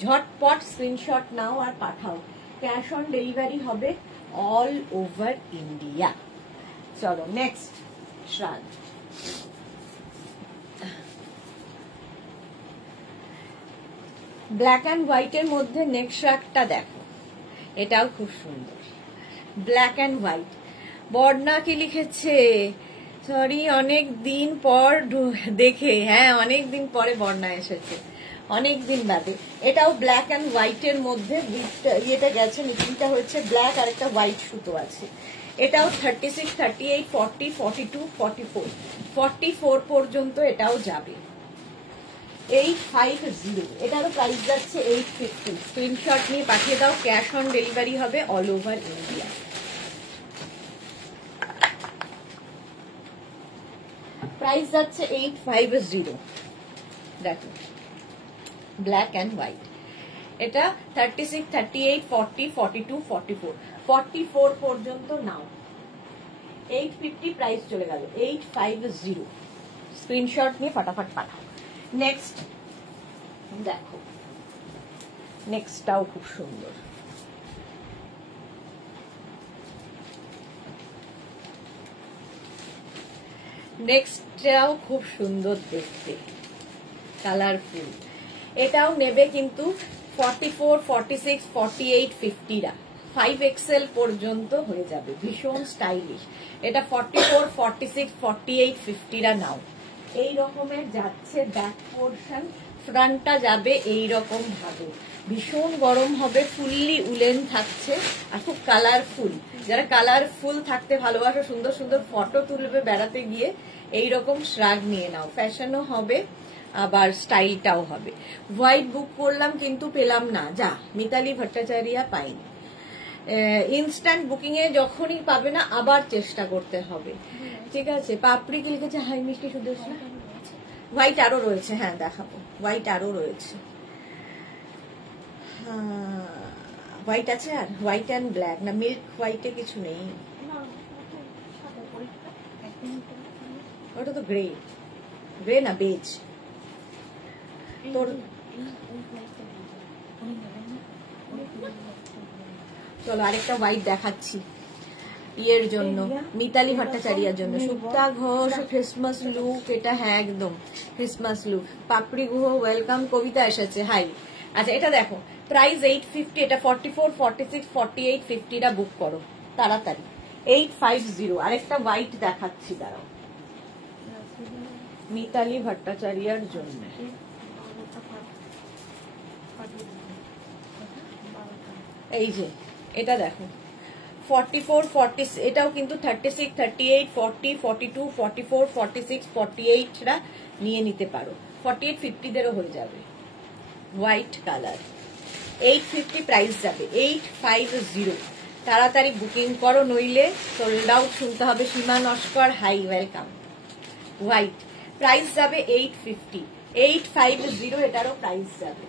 ঝটপট স্ক্রিনশট নাও আর পাঠাও। ক্যাশ অন ডেলিভারি হবে অল ওভার ইন্ডিয়া। চলো নেক্সট শ্রাগ। ব্ল্যাক অ্যান্ড হোয়াইটের মধ্যে নেক্সট শ্রাগটা দেখো, এটাও খুব সুন্দর। Black and white. বর্ণা কি লিখেছে? সরি, অনেক দিন পর দেখে। হ্যাঁ, অনেক দিন পরে বর্ণা এসেছে, অনেক দিন বাদে। এটাও ব্ল্যাক অ্যান্ড হোয়াইটের মধ্যে, ইয়েটা গেছে, নিচটা হচ্ছে ব্ল্যাক আর একটা হোয়াইট সুতো আছে। এটাও 36, 38, 40, 42, 44, 44 পর্যন্ত এটাও যাবে। 850। এটারও প্রাইস যাচ্ছে 850। স্ক্রিনশট নিয়ে পাঠিয়ে দাও। ক্যাশ অন ডেলিভারি হবে অল ওভার ইন্ডিয়া। প্রাইস যাচ্ছে 850। দেখো ব্ল্যাক অ্যান্ড হোয়াইট। এটা 36, 38, 40, 42, 44, 44 পর্যন্ত নাও। 850 প্রাইস চলে গেল। 850। স্ক্রিনশট নিয়ে ফটাফট পাঠাও। নেক্সট দেখো, নেক্সটটাও খুব সুন্দর। নেক্সটটাও খুব সুন্দর দেখতে, কালারফুল। এটাও নেবে কিন্তু 44, 46, 48, 50 রা। 5XL পর্যন্ত হয়ে যাবে, ভীষণ স্টাইলিশ। এটা 44, 46, 48, 50 রা নাও। এই রকমের যাচ্ছে ব্যাক পোর্শন, ফ্রন্টটা যাবে এই রকম ভাবে। ভীষণ গরম হবে, ফুললি উলেন থাকছে আর খুব কালারফুল। যারা কালারফুল থাকতে ভালোবাসো, সুন্দর সুন্দর ফটো তুলবে বেড়াতে গিয়ে, এইরকম শ্রাগ নিয়ে নাও। ফ্যাশনও হবে আবার স্টাইলটাও হবে। হোয়াইট বুক করলাম কিন্তু পেলাম না, যা মিতালি ভট্টাচার্য পাইনি। ইনস্ট্যান্ট বুকিং এ যখনই পাবে না, আবার চেষ্টা করতে হবে। ঠিক আছে। পাপড়ি কি লিখেছে? হাই মিষ্টি সুদর্শনা। হোয়াইট আরো রয়েছে, হ্যাঁ দেখাবো, হোয়াইট আরো রয়েছে। হোয়াইট আছে আর হোয়াইট অ্যান্ড ব্ল্যাক, না মিল্ক হোয়াইটে কিছু নেই, ওটা তো গ্রে, গ্রে না বেজ তোর। চলো আরেকটা হোয়াইট দেখাচ্ছি ইয়ের জন্য, মিতালি ভট্টাচার্যের জন্য। সুপ্তা ঘোষ ক্রিসমাস লুক, এটা হ্যাঁ একদম ক্রিসমাস লুক। পাপড়ি গুহ ওয়েলকাম, কবিতা এসেছে, হাই। আচ্ছা এটা দেখো, প্রাইস 850, এটা 44, 46, 48, 50টা বুক করো তাড়াতাড়ি। 850। আরেকটা হোয়াইট দেখাচ্ছি, দাঁড়াও, মিতালি ভট্টাচার্যের জন্য। এই যে এটা দেখো 44, 40, এটাও কিন্তু 36, 38, 40, 42, 44, 46, 48রা নিয়ে নিতে পারো। 48, 50দেরও হয়ে যাবে। হোয়াইট কালার 850 প্রাইস যাবে। 850 তাড়াতাড়ি বুকিং করো, নইলে সোল্ড আউট শুনতে হবে। Seema Naskar hi welcome. White price যাবে 850, 850 এটারও প্রাইস যাবে।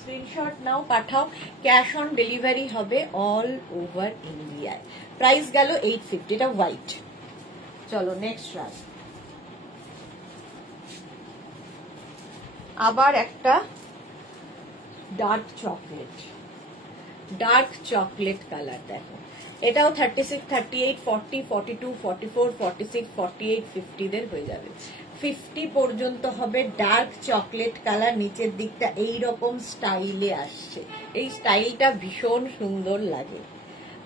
স্ক্রিনশট নাও, পাঠাও, ক্যাশ অন ডেলিভারি হবে অল ওভার ইন্ডিয়ায়। প্রাইস গেল 850, এটা হোয়াইট। চলো নেক্সট রাজ, আবার একটা dark chocolate, dark chocolate colour দেখো, এটাও 36, 38, 40, 42, 44, 46, 48, 50দের হয়ে যাবে। 50 পর্যন্ত হবে ডার্ক চকলেট কালার। নিচের দিকটা এইরকম স্টাইলে আসছে, এই স্টাইলটা ভীষণ সুন্দর লাগে।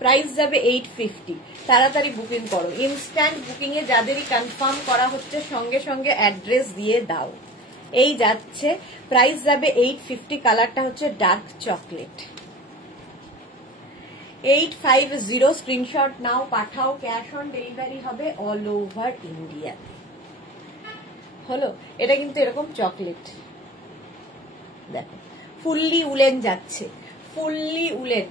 প্রাইস যাবে 850, তাড়াতাড়ি বুকিং করো। ইনস্ট্যান্ট বুকিং এ যাদেরই কনফার্ম করা হচ্ছে সঙ্গে সঙ্গে অ্যাড্রেস দিয়ে দাও। এই যাচ্ছে, প্রাইস যাবে 850, কালারটা হচ্ছে ডার্ক চকলেট। 850 স্ক্রিনশট নাও, পাঠাও, ক্যাশ অন ডেলিভারি হবে অল ওভার ইন্ডিয়া। হলো, এটা কিন্তু এরকম চকলেট দেখো, ফুললি উলেন যাচ্ছে, ফুললি উলেন।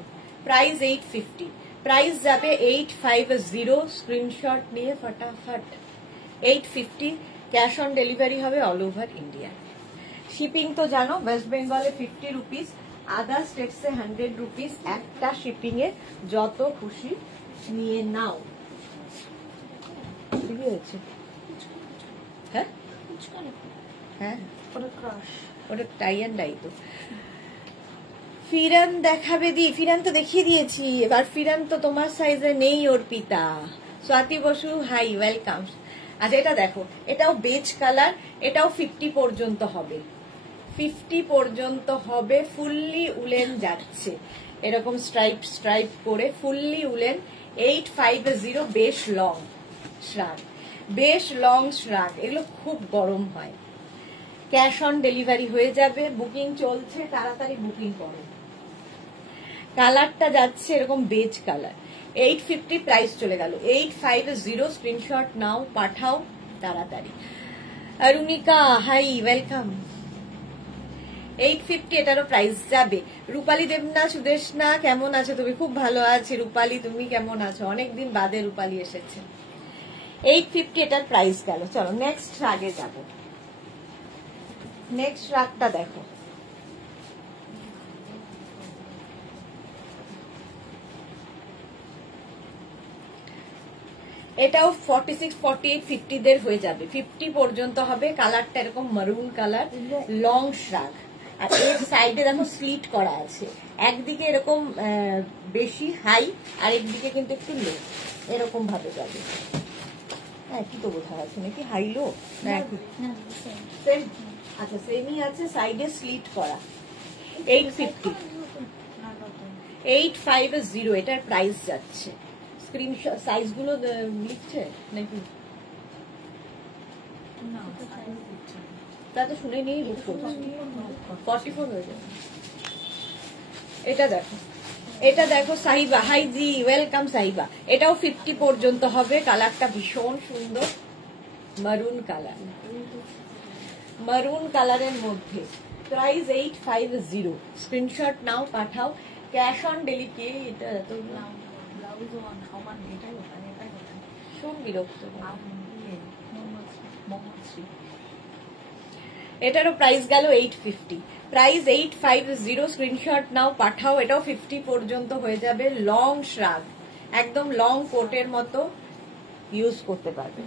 প্রাইস 850, প্রাইস যাবে 850, স্ক্রিনশট নিয়ে ফটাফট। 850 ক্যাশ অন ডেলিভারি হবে অল ওভার ইন্ডিয়া। শিপিং তো জানো, ওয়েস্ট বেঙ্গলে 50 রুপিস, আদার স্টেটসে 100 রুপিস। একটা শিপিং এ যত খুশি নিয়ে নাও। কি হয়েছে? হ্যাঁ হ্যাঁ, ওটা ক্রাশ, ওটা টাই অ্যান্ড ডাই তো। ফিরান দেখাবে দি, ফিরান তো দেখিয়ে দিয়েছি, এবার ফিরান তো তোমার সাইজে নেই অর্পিতা। Swati Basu hi welcome. আচ্ছা এটা দেখো, এটাও বেজ কালার, এটাও 50 পর্যন্ত হবে, 50 পর্যন্ত হবে। ফুললি উলেন যাচ্ছে, এরকম স্ট্রাইপ স্ট্রাইপ করে ফুললি উলেন। 850, বেশ লং শ্রাগ, বেশ লং শ্রাগ, এগুলো খুব গরম হয়। ক্যাশ অন ডেলিভারি হয়ে যাবে, বুকিং চলছে, তাড়াতাড়ি বুকিং করো। কালারটা যাচ্ছে এরকম বেজ কালার। 850 প্রাইস চলে গেল। 850 স্ক্রিনশট নাও, পাঠাও তাড়াতাড়ি। Arunika hi welcome. 850 এটারও প্রাইস যাবে। রূপালী দেবনা সুদেশনা কেমন আছো তুমি? খুব ভালো আছি রূপালী, তুমি কেমন আছো? অনেকদিন বাদে রূপালী এসেছে। 850 এটার প্রাইস গেল। চলো নেক্সট রাগে যাব। নেক্সট রাগটা দেখো, এটাও 46, 48, 50দের হয়ে যাবে। 50 পর্যন্ত হবে। কালারটা এরকম মারুন কালার, লং শ্রাগ। আর এর সাইডে দেখো স্লিট করা আছে, একদিকে এরকম বেশি হাই, আর একদিকে কিন্তু একটু লো, এরকম ভাবে যাবে। হ্যাঁ কি তো বোঝা আছে নাকি হাই লো না একই? সেম, আচ্ছা সেমই আছে, সাইডে স্লিট করা। 850, 850 এটার প্রাইস যাচ্ছে। স্ক্রিনশট সাইজ গুলো লিখছে নাকি? তা তো শুনে নিয়ে বুক করছি। 44 হয়ে যাবে। এটা দেখো, এটা দেখো সাহিবা, হাই জি ওয়েলকাম সাহিবা। এটাও 50 পর্যন্ত হবে। কালারটা ভীষণ সুন্দর, মারুন কালার, মারুন কালারের মধ্যে। প্রাইস 850, স্ক্রিনশট নাও, পাঠাও, ক্যাশ অন ডেলিভারি। এটা তো ভীষণ বিরক্ত। এটারও প্রাইস গেল 850, প্রাইস 850, স্ক্রিনশট নাও পাঠাও। এটাও 50 পর্যন্ত হয়ে যাবে, লং শ্রাগ, একদম লং কোটের মতো ইউজ করতে পারবে।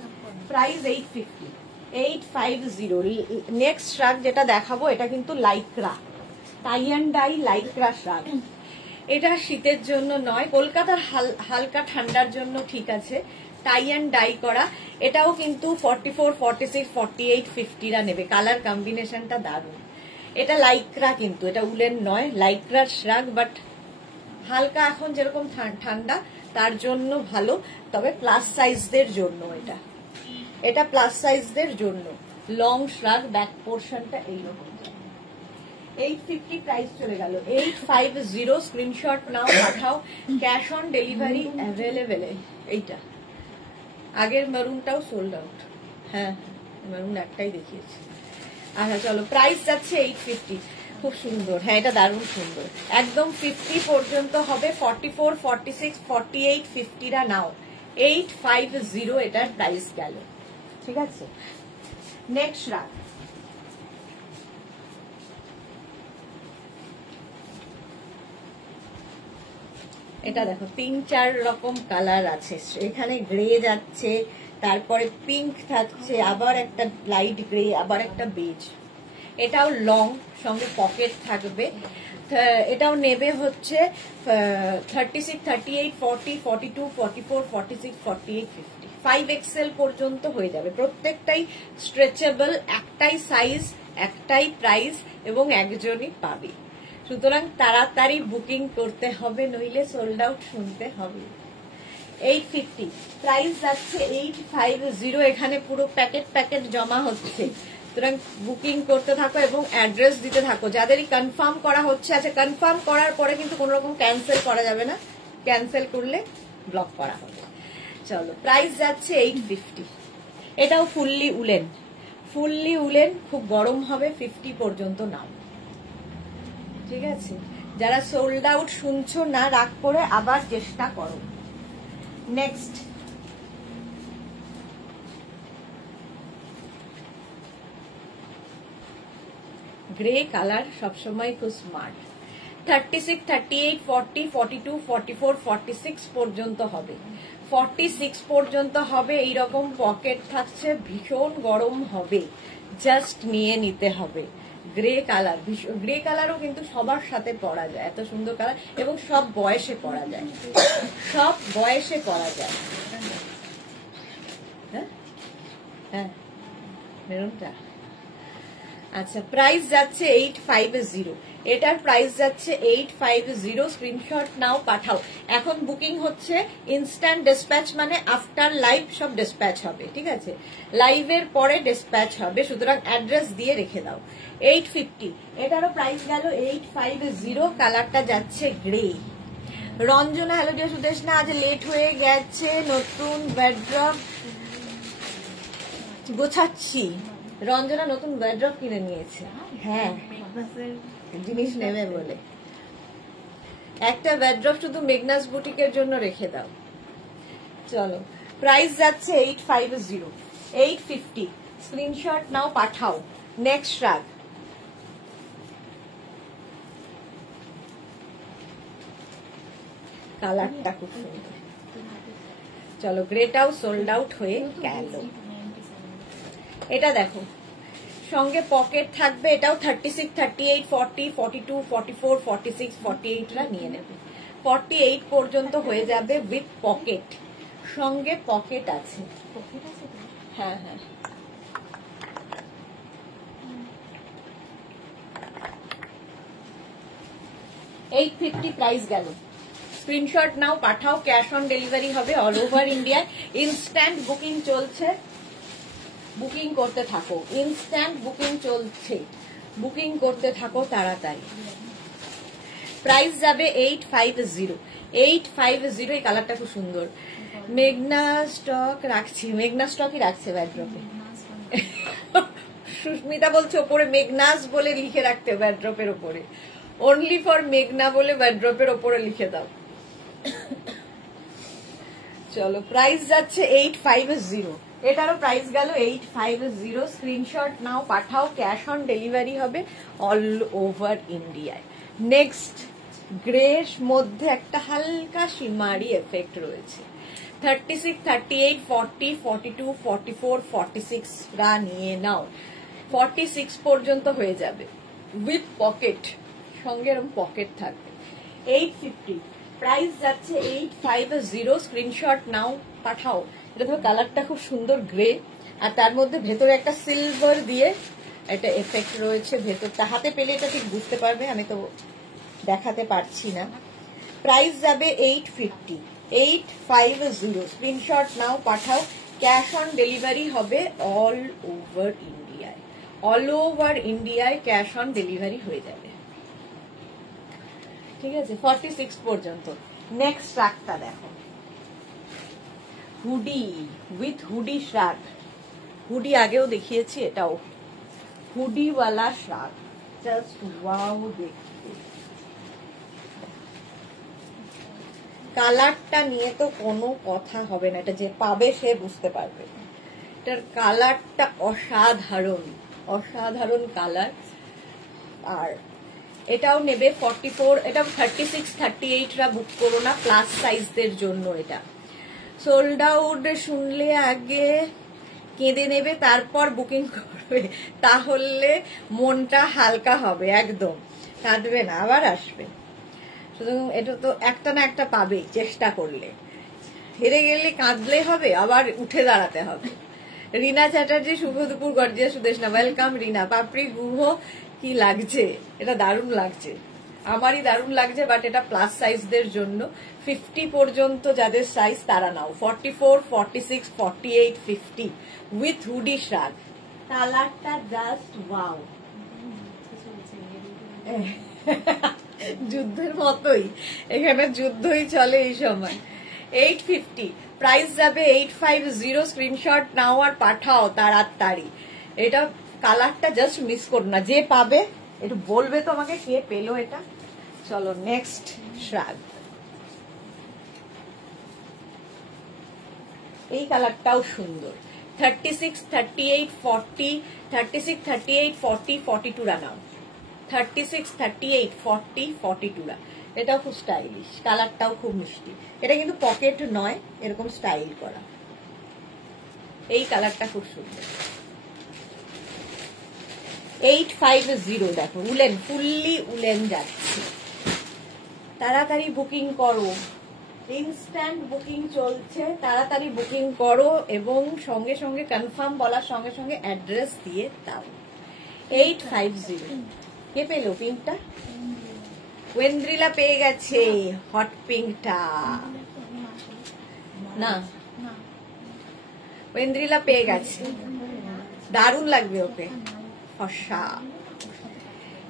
প্রাইস 850, 850। নেক্সট শ্রাগ যেটা দেখাবো এটা কিন্তু lycra, tie and dye lycra shrug. এটা শীতের জন্য নয়, কলকাতার হালকা ঠান্ডার জন্য ঠিক আছে, টাই অ্যান্ড ডাই করা। এটাও কিন্তু 44, 46, 48, 50রা নেবে, কালার কম্বিনেশনটা দারুণ। এটা লাইক্রা কিন্তু, এটা উলেন নয়, লাইক্রার শ্রাগ, বাট হালকা এখন যেরকম ঠান্ডা তার জন্য ভালো, তবে প্লাস সাইজদের জন্য এটা, এটা প্লাস সাইজদের জন্য। লং শ্রাগ, ব্যাক পোর্শনটা এইরকম। 850 প্রাইস চলে গেল, 850, স্ক্রিনশট নাও পাঠাও, ক্যাশ অন ডেলিভারি অ্যাভেলেবেল। এইটা আগের মেরুনটাও সোল্ড আউট, হ্যাঁ মেরুন একটাই দেখিয়েছি। আচ্ছা চলো, প্রাইস যাচ্ছে 850, খুব সুন্দর, হ্যাঁ এটা দারুণ সুন্দর, একদম 50 পর্যন্ত হবে, 44, 46, 48, 50রা নাও, 850 এটার প্রাইস গেল। ঠিক আছে, নেক্সট রাখ। এটা দেখো 3-4 রকম কালার আছে, এখানে গ্রে যাচ্ছে, তারপরে পিঙ্ক থাকছে, আবার একটা লাইট গ্রে, আবার একটা বেজ। এটাও লং, সঙ্গে পকেট থাকবে। এটাও নেবে হচ্ছে 36, 38, 40, 42, 44, 46, 48, 50, 5XL পর্যন্ত হয়ে যাবে। প্রত্যেকটাই স্ট্রেচেবল, একটাই সাইজ, একটাই প্রাইস এবং একজনই পাবে। সুতরাং তাড়াতাড়ি বুকিং করতে হবে, নইলে সোল্ড আউট শুনতে হবে। 850, প্রাইস যাচ্ছে 850, এখানে পুরো প্যাকেট জমা হচ্ছে। সুতরাং বুকিং করতে থাকো এবং অ্যাড্রেস দিতে থাকো, যাদেরই কনফার্ম করা হচ্ছে। আচ্ছা, কনফার্ম করার পরে কিন্তু কোন রকম ক্যান্সেল করা যাবে না, ক্যান্সেল করলে ব্লক করা হবে। চলো, প্রাইস যাচ্ছে 850, এটাও ফুললি উলেন, খুব গরম হবে, 50 পর্যন্ত নাও। ঠিক আছে, যারা সোল্ড আউট শুনছো না, রাগ করে আবার চেষ্টা করো। নেক্সট, গ্রে কালার সবসময় খুব স্মার্ট। 36, 38, 40, 42, 44, 46 পর্যন্ত হবে, 46 পর্যন্ত হবে। এইরকম পকেট থাকছে, ভীষণ গরম হবে, জাস্ট নিয়ে নিতে হবে। গ্রে কালার, গ্রে কালারও কিন্তু সবার সাথে পরা যায়, এত সুন্দর কালার, এবং সব বয়সে পরা যায়, সব বয়সে পরা যায়। হ্যাঁ হ্যাঁ, মেরুনটা। আচ্ছা, প্রাইস যাচ্ছে 850, এটার প্রাইস যাচ্ছে 850, স্ক্রিনশট নাও পাঠাও। এখন বুকিং হচ্ছে, ইনস্ট্যান্ট ডিসপ্যাচ, মানে আফটার লাইভ সব ডিসপ্যাচ হবে। ঠিক আছে, লাইভের পরে ডিসপ্যাচ হবে, সুতরাং অ্যাড্রেস দিয়ে রেখে দাও। 850, এটারও প্রাইস গেল 850, কালারটা যাচ্ছে grey. Ranjana, hello dear Sudeshna, আজ লেট হয়ে গেছে, নতুন ওয়ার্ড্রব গোছাচ্ছি। রঞ্জনা নতুন ওয়ার্ড্রব কিনে নিয়েছে, হ্যাঁ জিনিস নেবে বলে। একটা ওয়ার্ড্রব শুধু মেঘনাস বুটিকের জন্য রেখে দাও। চলো, প্রাইস যাচ্ছে 850, 850, স্ক্রিনশট নাও পাঠাও। নেক্সট রাগ, কালারটা খুব সুন্দর। চলো, গ্রেটাও সোল্ড আউট হয়ে গেল। এটা দেখো, সঙ্গে পকেট থাকবে, এটাও 36, 38, 40, 42, 44, 46, 48রা নিয়ে নেবে, 48 পর্যন্ত হয়ে যাবে উইথ পকেট, সঙ্গে পকেট আছে। হ্যাঁ হ্যাঁ, $850 প্রাইস গেল। স্ক্রিনশট নাও পাঠাও, ক্যাশ অন ডেলিভারি হবে all over India. Instant booking চলছে, বুকিং করতে থাকো, ইনস্ট্যান্ট বুকিং চলছে, বুকিং করতে থাকো তাড়াতাড়ি। প্রাইস যাবে 850, 850, এই কালারটা খুব সুন্দর। মেঘনা স্টক রাখছি, মেঘনা স্টকই রাখছে ওয়ার্ড্রপে। সুস্মিতা বলছে ওপরে মেঘনাস বলে লিখে রাখতে, ওয়ার্ড্রপের ওপরে অনলি ফর মেঘনা বলে ওয়ার্ড্রপের ওপরে লিখে দাও। চলো, প্রাইস যাচ্ছে 850, এটারও প্রাইস গেল 850। স্ক্রিনশট নাও, পাঠাও, ক্যাশ অন ডেলিভারি হবে অল ওভার ইন্ডিয়ায়। নেক্সট, গ্রের মধ্যে একটা হালকা শিমারি এফেক্ট রয়েছে। 36, 38, 40, 42, 44, 46 রা নিয়ে নাও, 46 পর্যন্ত হয়ে যাবে উইথ পকেট, সঙ্গে এরকম পকেট থাকবে। 850 প্রাইস যাচ্ছে 850। স্ক্রিনশট নাও, পাঠাও। এটা ধরো কালারটা খুব সুন্দর গ্রে, আর তার মধ্যে ভেতরে একটা সিলভার দিয়ে একটা এফেক্ট রয়েছে। ভেতরটা হাতে পেলে এটা ঠিক বুঝতে পারবে, আমি তো দেখাতে পারছি না। প্রাইস যাবে 850। 850 স্ক্রিনশট নাও, পাঠাও, ক্যাশ অন ডেলিভারি হবে অল ওভার ইন্ডিয়ায়। অল ওভার ইন্ডিয়ায় ক্যাশ অন ডেলিভারি হয়ে যাবে, ঠিক আছে, 46 পর্যন্ত। নেক্সট শ্রাগটা দেখো, হুডি উইথ হুডি শ্রাগ। হুডি আগেও দেখিয়েছি, এটাও হুডিওয়ালা শ্রাগ, জাস্ট ওয়াও দেখতে। কালারটা নিয়ে তো কোনো কথা হবে না, এটা যে পাবে সে বুঝতে পারবে। এটার কালারটা অসাধারণ, অসাধারণ কালার। আর এটাও নেবে 44, এটা 36, 38 রা বুক করো না, প্লাস সাইজদের জন্য। এটা সোল্ড আউট শুনলে আগে কেঁদে নেবে, তারপর বুকিং করবে, তাহলে মনটা হালকা হবে, একদম কাঁদবে না, আবার আসবে। শুধু এটা তো একটা না একটা পাবেই, চেষ্টা করলে। হেরে গেলে কাঁদলে হবে, আবার উঠে দাঁড়াতে হবে। রিনা চ্যাটার্জি, শুভ দুপুর গর্জিয়া সুদেশনা, ওয়েলকাম রিনা। পাপড়ি গুহ, কি লাগছে? এটা দারুণ লাগছে, আমারই দারুণ লাগছে, বাট এটা প্লাস সাইজদের জন্য। 50 পর্যন্ত যাদের সাইজ তারা নাও, 44, 46, 48, 50 উইথ হুডি শ্রাগ। কালারটা জাস্ট ওয়াও, যুদ্ধের মতোই, এখানে যুদ্ধই চলে এই সময়। 850 প্রাইস যাবে 850। স্ক্রিনশট নাও আর পাঠাও তাড়াতাড়ি। এটা কালারটা জাস্ট মিস করো না, যে পাবে একটু বলবে তো আমাকে কে পেলো এটা। চলো নেক্সট শ্রাগ, এই কালারটাও সুন্দর। 36, 38, 40, 36, 38, 40, 42 রা নাও, 36, 38, 40, 42 রা। এটাও খুব স্টাইলিশ, কালারটাও খুব মিষ্টি। এটা কিন্তু পকেট নয়, এরকম স্টাইল করা। এই কালারটা খুব সুন্দর। 850 দেখো, উলেন, ফুললি উলেন যাচ্ছে। তাড়াতাড়ি বুকিং করো, ইনস্ট্যান্ট বুকিং চলছে, তাড়াতাড়ি বুকিং করো এবং সঙ্গে সঙ্গে কনফার্ম বলার সঙ্গে সঙ্গে অ্যাড্রেস দিয়ে দাও। 850 কে পেলো পিঙ্কটা? ওয়েন্দ্রিলা পেয়ে গেছে হট পিঙ্কটা। না, ওয়েন্দ্রিলা পেয়ে গেছে, দারুণ লাগবে ওকে, ফর্সা।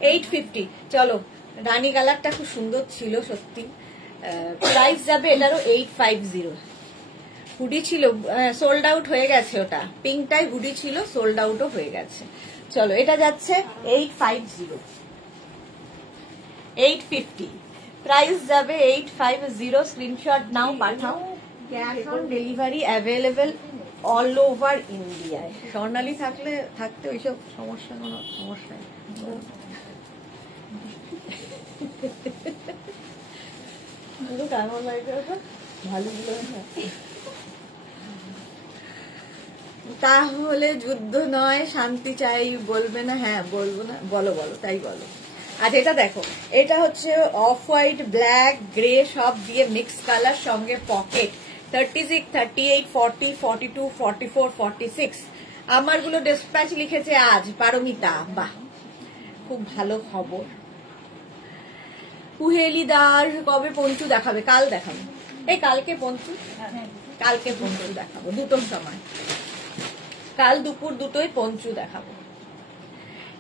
850 চলো, রানী কালারটা খুব সুন্দর ছিল সত্যি। প্রাইস যাবে এটারও 850। হুডি ছিল, সোল্ড আউট হয়ে গেছে, ওটা পিঙ্কটাই হুডি ছিল, সোল্ড আউটও হয়ে গেছে। চলো এটা যাচ্ছে 850। 850 প্রাইস যাবে 850। স্ক্রিনশট নাও, পাঠাও, cash on delivery available all over ইন্ডিয়ায়। স্বর্ণালী থাকতে ওইসব সমস্যা, কোনো সমস্যা নেই। কেমন লাগবে ওটা? ভালো তাহলে যুদ্ধ নয়, শান্তি চাই বলবে না? হ্যাঁ বলবো না, বলো বলো, তাই বলো। আর এটা দেখো, এটা হচ্ছে অফ হোয়াইট, ব্ল্যাক, গ্রে সব দিয়ে মিক্স কালার, সঙ্গে পকেট। 36, 38, 40, 42, 44, 46 আমারগুলো ডিসপ্যাচ লিখেছে আজ পারমিতা, বাহ খুব ভালো খবর। কুহেলিদার কবে পঞ্চু দেখাবে? কাল দেখাবো, এই কালকে পঞ্চু, কালকে পঞ্চু দেখাবো দুটোর সময়, কাল দুপুর দুটোই পঞ্চু দেখাবো।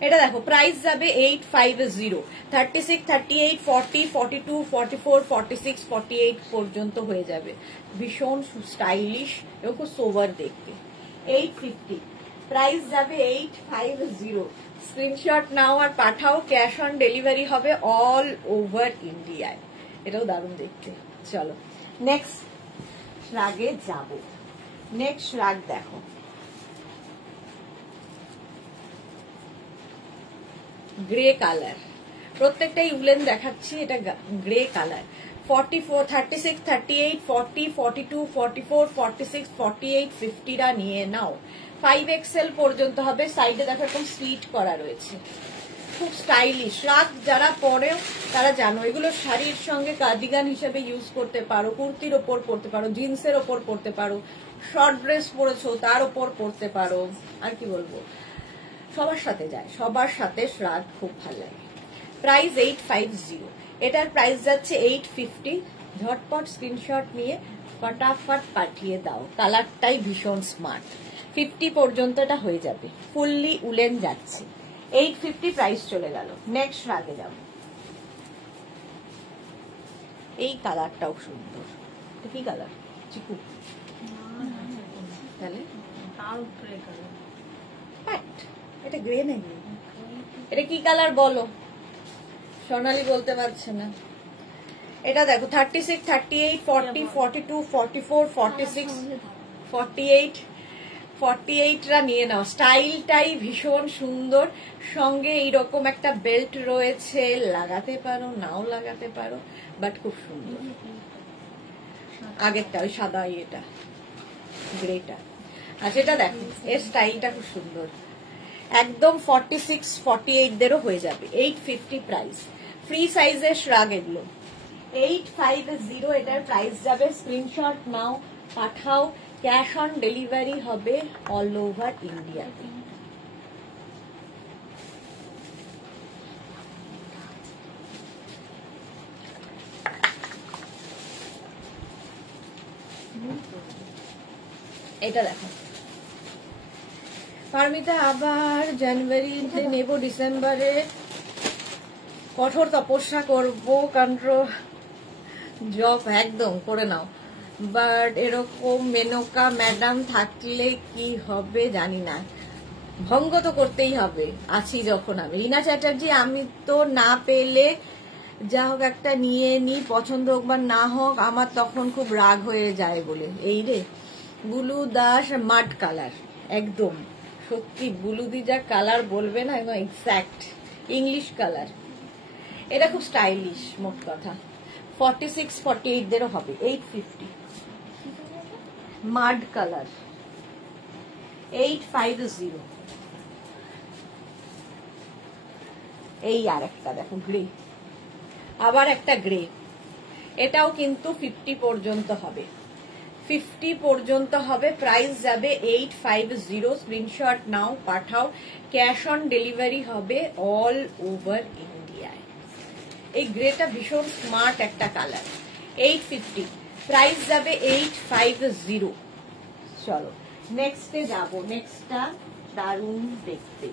এটা দেখো, প্রাইস যাবে 850। 36, 38, 40, 42, 44, 46, 48 পর্যন্ত হয়ে যাবে। ভীষণ স্টাইলিশ এবং খুব সোভার দেখতে। 850 প্রাইস যাবে 850। স্ক্রিনশট নাও আর পাঠাও, ক্যাশ অন ডেলিভারি হবে অল ওভার ইন্ডিয়ায়। এটাও দারুণ দেখতে। চলো নেক্সট রাগে যাব। নেক্সট রাগ দেখো, গ্রে কালার, প্রত্যেকটাই উলেন দেখাচ্ছি, এটা গ্রে কালার। 44, 36, 38, 40, 42, 44, 46, 48, 50টা নিয়ে নাও। 5XL পর্যন্ত হবে। সাইডে দেখো এরকম স্লিট করা রয়েছে, খুব স্টাইলিশ। রাত যারা পরেও তারা জানো এগুলো শাড়ির সঙ্গে কার্ডিগান হিসেবে ইউজ করতে পারো, কুর্তির ওপর পরতে পারো, জিন্সের ওপর পরতে পারো, শর্ট ড্রেস পরেছো তার ওপর পরতে পারো। আর কি বলবো, সবার সাথে যায়, সবার সাথে শ্রাগ খুব ভালো লাগে। প্রাইস 850, এটার প্রাইস যাচ্ছে 850। ঝটপট স্ক্রিনশট নিয়ে ফটাফট পাঠিয়ে দাও। কালারটাই ভীষণ স্মার্ট। 50 পর্যন্ত এটা হয়ে যাবে, ফুললি উলেন যাচ্ছে। 850 প্রাইস চলে গেল। নেক্সট শ্রাগে যাব। এই কালারটাও সুন্দর। এটা কি কালার? চিকু? তাহলে এটা গ্রে নাকি? এটা কি কালার বলো? সোনালি বলতে পারছে না। এটা দেখো 36, 38, 40, 42, 44, 46, 48, 48টা নিয়ে নাও। স্টাইলটাই ভীষণ সুন্দর। সঙ্গে এইরকম একটা বেল্ট রয়েছে, লাগাতে পারো নাও লাগাতে পারো, বাট খুব সুন্দর। আগেরটা ওই সাদা ইয়েটা, গ্রেটা। আচ্ছা এটা দেখো, এর স্টাইলটা খুব সুন্দর। একদম 46, 48 দেরও হয়ে যাবে। 850 প্রাইস। ফ্রি সাইজের শ্রাগ এগুলো। 850 এটার প্রাইস যাবে। স্ক্রিনশট নাও, পাঠাও। ক্যাশ অন ডেলিভারি হবে অল ওভার ইন্ডিয়া। এটা দেখো, পারমিতা আবার জানুয়ারিতে নেব, ডিসেম্বরে কঠোর তপস্যা করবো, কন্ট্রোল জব একদম করে নাও। বাট এরকম মেনকা ম্যাডাম থাকলে কি হবে জানি না, ভঙ্গ তো করতেই হবে, আছি যখন আমি। লীনা চ্যাটার্জি, আমি তো না পেলে যা হোক একটা নিয়ে নি, পছন্দ হোক বা না হোক, আমার তখন খুব রাগ হয়ে যায় বলে। এই রে বুলু দাস, মাড কালার, একদম সত্যি বুলুদি যা কালার বলবে না, একদম এক্স্যাক্ট ইংলিশ কালার। এটা খুব স্টাইলিশ, মোট কথা। 46, 48 দেরও হবে। 850 মাড কালার। 850। এই আর একটা দেখো গ্রে, আবার একটা গ্রে। এটাও কিন্তু 50 পর্যন্ত হবে। 50 পর্যন্ত হবে। প্রাইস যাবে 850। স্ক্রিনশট নাও, পাঠাও। ক্যাশ অন ডেলিভারি হবে অল ওভার ইন্ডিয়ায়। এই গ্রেটা ভীষণ স্মার্ট একটা কালার। 850 প্রাইস যাবে। 850। চলো নেক্সটে যাব। নেক্সটটা দারুণ দেখতে।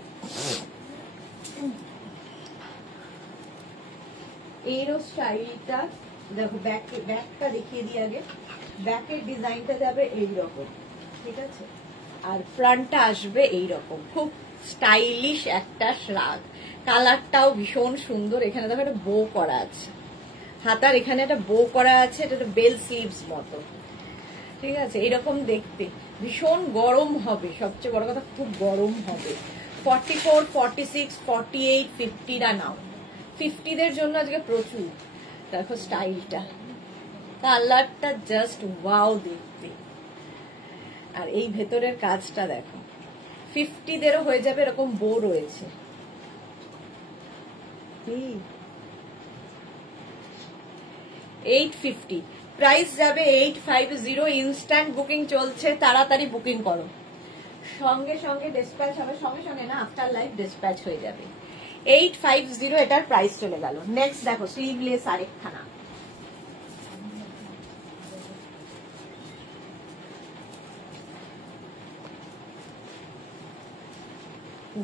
এরও স্টাইলটা দেখো, ব্যাকটা দেখিয়ে দিই আগে। ব্যাকের ডিজাইনটা যাবে এইরকম, ঠিক আছে, আর ফ্রন্টটা আসবে এইরকম। খুব স্টাইলিশ একটা শ্রাগ। কালারটাও ভীষণ সুন্দর। এখানে দেখো একটা বো করা আছে, হাতার এখানে একটা বো করা আছে, এটা একটা বেল স্লিভস মতো, ঠিক আছে। এইরকম দেখতে ভীষণ গরম হবে, সবচেয়ে বড় কথা খুব গরম হবে। 44, 46, 48, 50টা নাও। 50দের জন্য আজকে প্রচুর। দেখো স্টাইলটা, কালারটা জাস্ট ওয়াও দেখতে। আর এই ভেতরের কাজটা দেখো। 50দেরও হয়ে যাবে। এরকম বো রয়েছে। 850 প্রাইস যাবে। 850। ইনস্ট্যান্ট বুকিং চলছে, তাড়াতাড়ি বুকিং করো। সঙ্গে সঙ্গে ডিসপ্যাচ হবে, সঙ্গে সঙ্গে না, আফটার লাইফ ডিসপ্যাচ হয়ে যাবে। 850 এটার প্রাইস চলে গেল। নেক্সট দেখো স্লিভলেস আরেকখানা।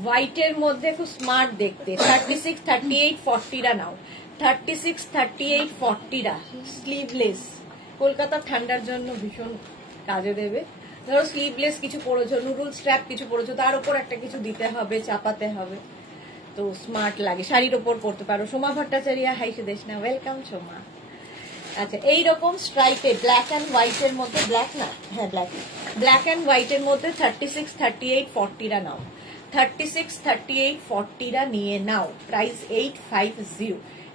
হোয়াইটের মধ্যে খুব স্মার্ট দেখতে। 36, 38, 40টা নাও। 36, 38, 40টা স্লিভলেস। কলকাতা ঠান্ডার জন্য ভীষণ কাজে দেবে। ধরো স্লিভলেস কিছু পরেছো, নুডল স্ট্র্যাপ কিছু পরেছো, তার উপর একটা কিছু দিতে হবে, চাপাতে হবে, তো স্মার্ট লাগে। শাড়ির ওপর পরতে পারো। সোমা ভট্টাচার্য, হাই সুদেশ না, ওয়েলকাম সোমা। আচ্ছা এইরকম স্ট্রাইপে ব্ল্যাক অ্যান্ড হোয়াইটের মধ্যে, ব্ল্যাক না, হ্যাঁ ব্ল্যাক, ব্ল্যাক অ্যান্ড হোয়াইটের মধ্যে 36, 38, 40টা নাও। 36, 38, 40রা নিয়ে নাও, প্রাইস 850।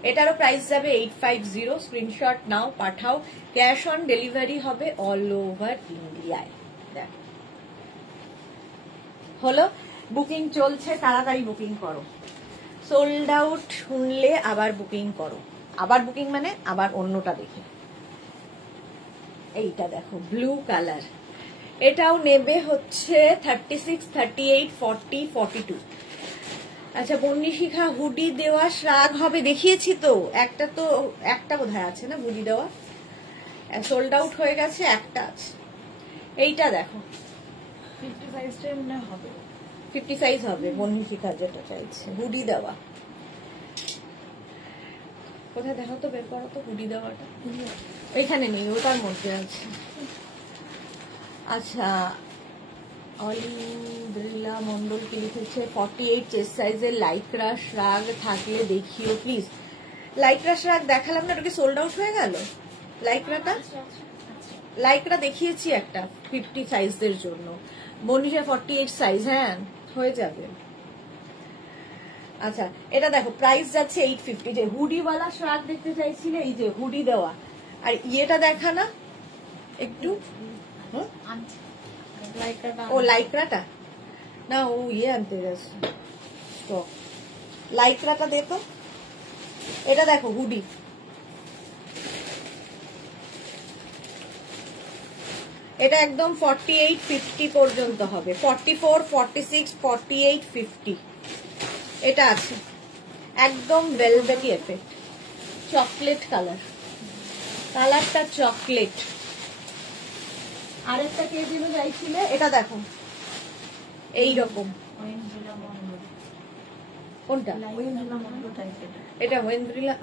এটারও প্রাইস যাবে 850। স্ক্রিনশট নাও, পাঠাও, ক্যাশ অন ডেলিভারি হবে অল ওভার ইন্ডিয়ায়। দেখো হলো, বুকিং চলছে, তাড়াতাড়ি বুকিং করো। সোল্ড আউট শুনলে আবার বুকিং করো। আবার বুকিং মানে আবার অন্যটা দেখে। এইটা দেখো ব্লু কালার, এটাও নেবে হচ্ছে 36, 38, 40, 42। আচ্ছা বন্নিশিখা হুডি দেওয়া শ্রাগ হবে, দেখিয়েছি তো একটা বোধহয় আছে না হুডি দেওয়া, সোল্ড আউট হয়ে গেছে, একটা আছে। এইটা দেখো 50 সাইজটা মনে হবে, 50 সাইজ হবে বন্নিশিখা যেটা চাইছে, হুডি দেওয়া। কোথায় দেখো তো, বের করো তো হুডি দেওয়াটা। ওইখানে নেই, ওটার মধ্যে আছে। আচ্ছা অলিন্দ্রিলা মন্ডল কি লিখেছে, 48 চেস্ট সাইজের লাইক্রা শ্রাগ থাকলে দেখিও প্লিজ। লাইক্রা শ্রাগ দেখালাম না, ওটা কি সোল্ড আউট হয়ে গেল? লাইক্রা দেখিয়েছি একটা 50 সাইজদের জন্য, মনীষা 48 সাইজ, হ্যাঁ হয়ে যাবে। আচ্ছা এটা দেখো প্রাইস যাচ্ছে 850। যে হুডিওয়ালা শ্রাগ দেখতে চাইছিলে, এই যে হুডি দেওয়া। আর ইয়েটা দেখা না একটু, ও লাইক্রাটা না, ও ইয়ে আনতে গেছে স্টক। লাইক্রাটা দে তো। এটা দেখো হুডি, এটা একদম 48, 50 পর্যন্ত হবে, 44, 46, 48, 50 এটা আছে। একদম ভেলভেটি এফেক্ট, চকলেট কালার, কালারটা চকলেট। আরেকটা কে দিল চাইছিলে, এটা দেখো এইরকম। কোনটা? এটা ওয়েন্দ্রিলা,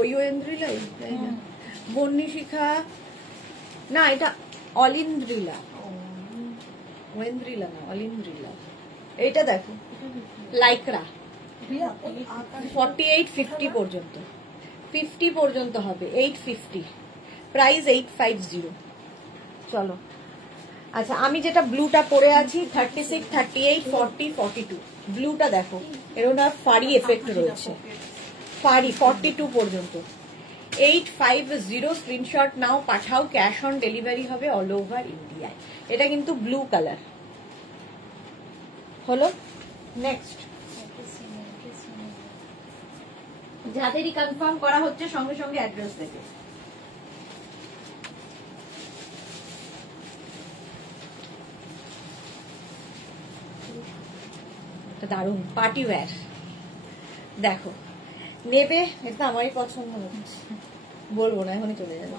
ওই ওয়েন্দ্রিলাই তাই না? বন্নিশিখা না, এটা অলিন্দ্রিলা, ওয়েন্দ্রিলা না অলিন্দ্রিলা। এইটা দেখো লাইক্রা 48, 50 পর্যন্ত, 50 পর্যন্ত হবে 850, প্রাইস 850। চলো আচ্ছা আমি যেটা ব্লুটা পরে আছি 36, 38, 40, 42, ব্লুটা দেখো এরকম ফাড়ি এফেক্ট রয়েছে, ফাড়ি 42 পর্যন্ত, 850। স্ক্রিনশট নাও, পাঠাও, ক্যাশ অন ডেলিভারি হবে অল ওভার ইন্ডিয়ায়। এটা কিন্তু ব্লু কালার হলো। নেক্সট যাদেরই কনফার্ম করা হচ্ছে সঙ্গে সঙ্গে অ্যাড্রেস দেবে। দারুন পার্টি ওয়্যার দেখো, নেবে, এটা আমারই পছন্দ হচ্ছে, বলবো না এখনই চলে যাবে।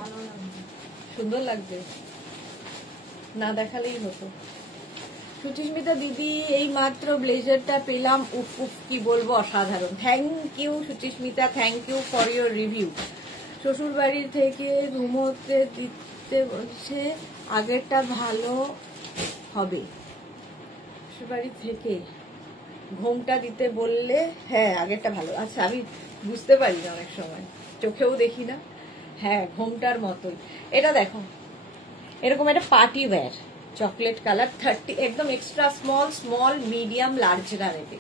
সুন্দর লাগবে, না দেখালেই হতো। সুচিস্মিতা দিদি এই মাত্র ব্লেজারটা পেলাম, উফ উফ কি বলবো, অসাধারণ। Thank you Suchismita, thank you for your review. শ্বশুর বাড়ি থেকে ঘুমোতে দিতে বলছে, আগেরটা ভালো হবে। শ্বশুর বাড়ি থেকে ঘুমটা দিতে বললে, হ্যাঁ আগেরটা ভালো। আচ্ছা আমি বুঝতে পারি না অনেক সময়, চোখেও দেখি না। হ্যাঁ ঘুমটার মতোই। এটা দেখো এরকম একটা পার্টি ওয়্যার, চকলেট কালার, 30, একদম এক্সট্রা স্মল, স্মল মিডিয়াম লার্জরা নেবে,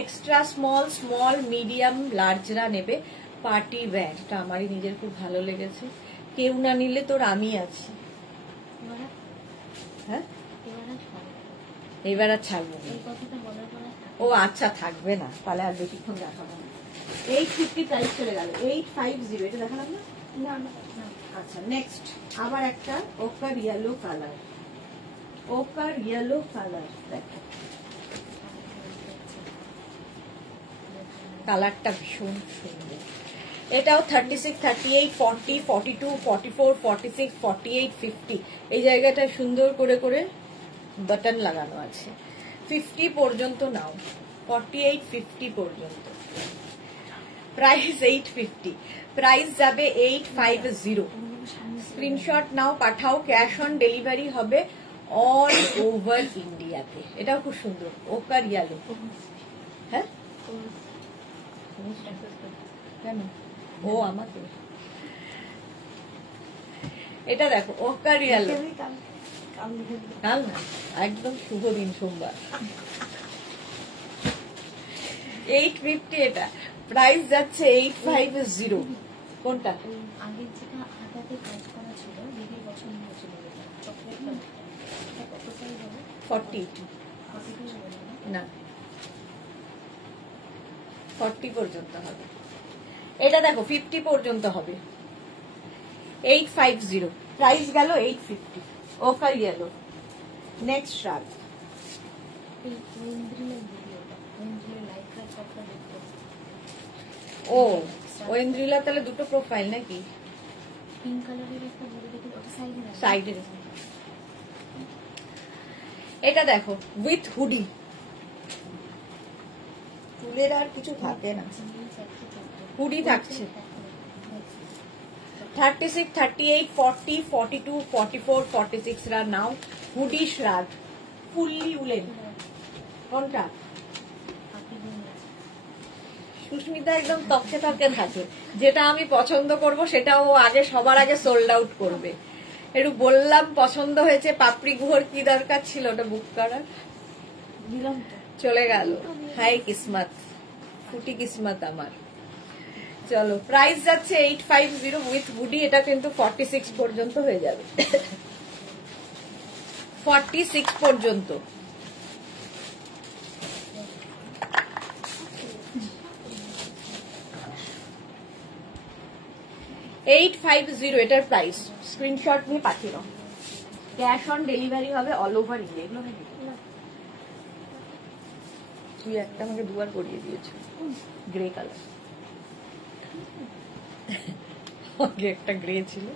এক্সট্রা স্মল, স্মল মিডিয়াম লার্জরা নেবে। পার্টি ওয়্যার, এটা আমারই নিজের খুব ভালো লেগেছে। কেউ না নিলে তোর আমি আছি। হ্যাঁ এবার আর ছাড়বো না। ও আচ্ছা থাকবে না, তাহলে আর বেশিক্ষণ দেখাবো না। 850 প্রাইস চলে গেল, 850। এটা দেখালাম না? আচ্ছা নেক্সট আবার একটা ওকার ইয়েলো কালার, ওকার ইয়েলো কালার দেখো, কালারটা ভীষণ সুন্দর। এটাও 36, 38, 40, 42, 44, 46, 48, 50 এই জায়গাটা সুন্দর করে করে বাটন লাগানো আছে। 50 পর্যন্ত নাও, 48, 50 পর্যন্ত, প্রাইস 850, প্রাইস যাবে 850। স্ক্রিনশট নাও, পাঠাও, ক্যাশ অন ডেলিভারি হবে অল ওভার ইন্ডিয়াতে। এটাও খুব সুন্দর, ওকার ইয়েলো। হ্যাঁ কেন ও আমাকে, এটা দেখো ওকার ইয়েলো, কাল না একদম শুভ দিন সোমবার। 850 এটা প্রাইস যাচ্ছে 850। কোনটা? ওই আগের যেটা হাতাতে কাজ করা ছিল, দিদির পছন্দ হয়েছিল এটা চকলেটটা, এটা কত সাইজ হবে? 40 42 হবে না? না 40 পর্যন্ত হবে। এটা দেখো 50 পর্যন্ত হবে। 850 প্রাইস গেল 850। অফার গেল। নেক্সট শ্রাগ। এই ওয়েন্দ্রিলের ভিডিওটা, ওয়েন্দ্রিলের লাইফ সবটা দেখতে। ও ওয়েন্দ্রিলা তাহলে দুটো প্রোফাইল নাকি? পিঙ্ক কালারের একটা বড় দেখি, ওটা সাইডে না? সাইডে। এটা দেখো উইথ হুডি, চুলের আর কিছু থাকে না, হুডি থাকছে। 36, 38, 40, 42, 44, 46 রা নাও হুডি শ্রাগ ফুললি উলেন। কোনটা? সুস্মিতা একদম তককে তককে থাকে, যেটা আমি পছন্দ করব সেটাও আগে সবার আগে সোল্ড আউট করবে। একটু বললাম পছন্দ হয়েছে, পাপড়ি গুহর কি দরকার ছিল ওটা বুক করার, দিলাম তো। চলে গেল। হাই কিসমত, ফুটি কিসমত আমার। চলো প্রাইস যাচ্ছে 850 উইথ হুডি। এটা কিন্তু 46 পর্যন্ত হয়ে যাবে। 46 পর্যন্ত। $850 এটার প্রাইস। স্ক্রিনশট নিয়ে পাঠিয়ে দাও। ক্যাশ অন ডেলিভারি হবে অল ওভার ইন্ডিয়া। এগুলো নাকি তুই একটা আমাকে দুবার করিয়ে দিয়েছো, গ্রে কালার। আগে একটা গ্রে ছিল।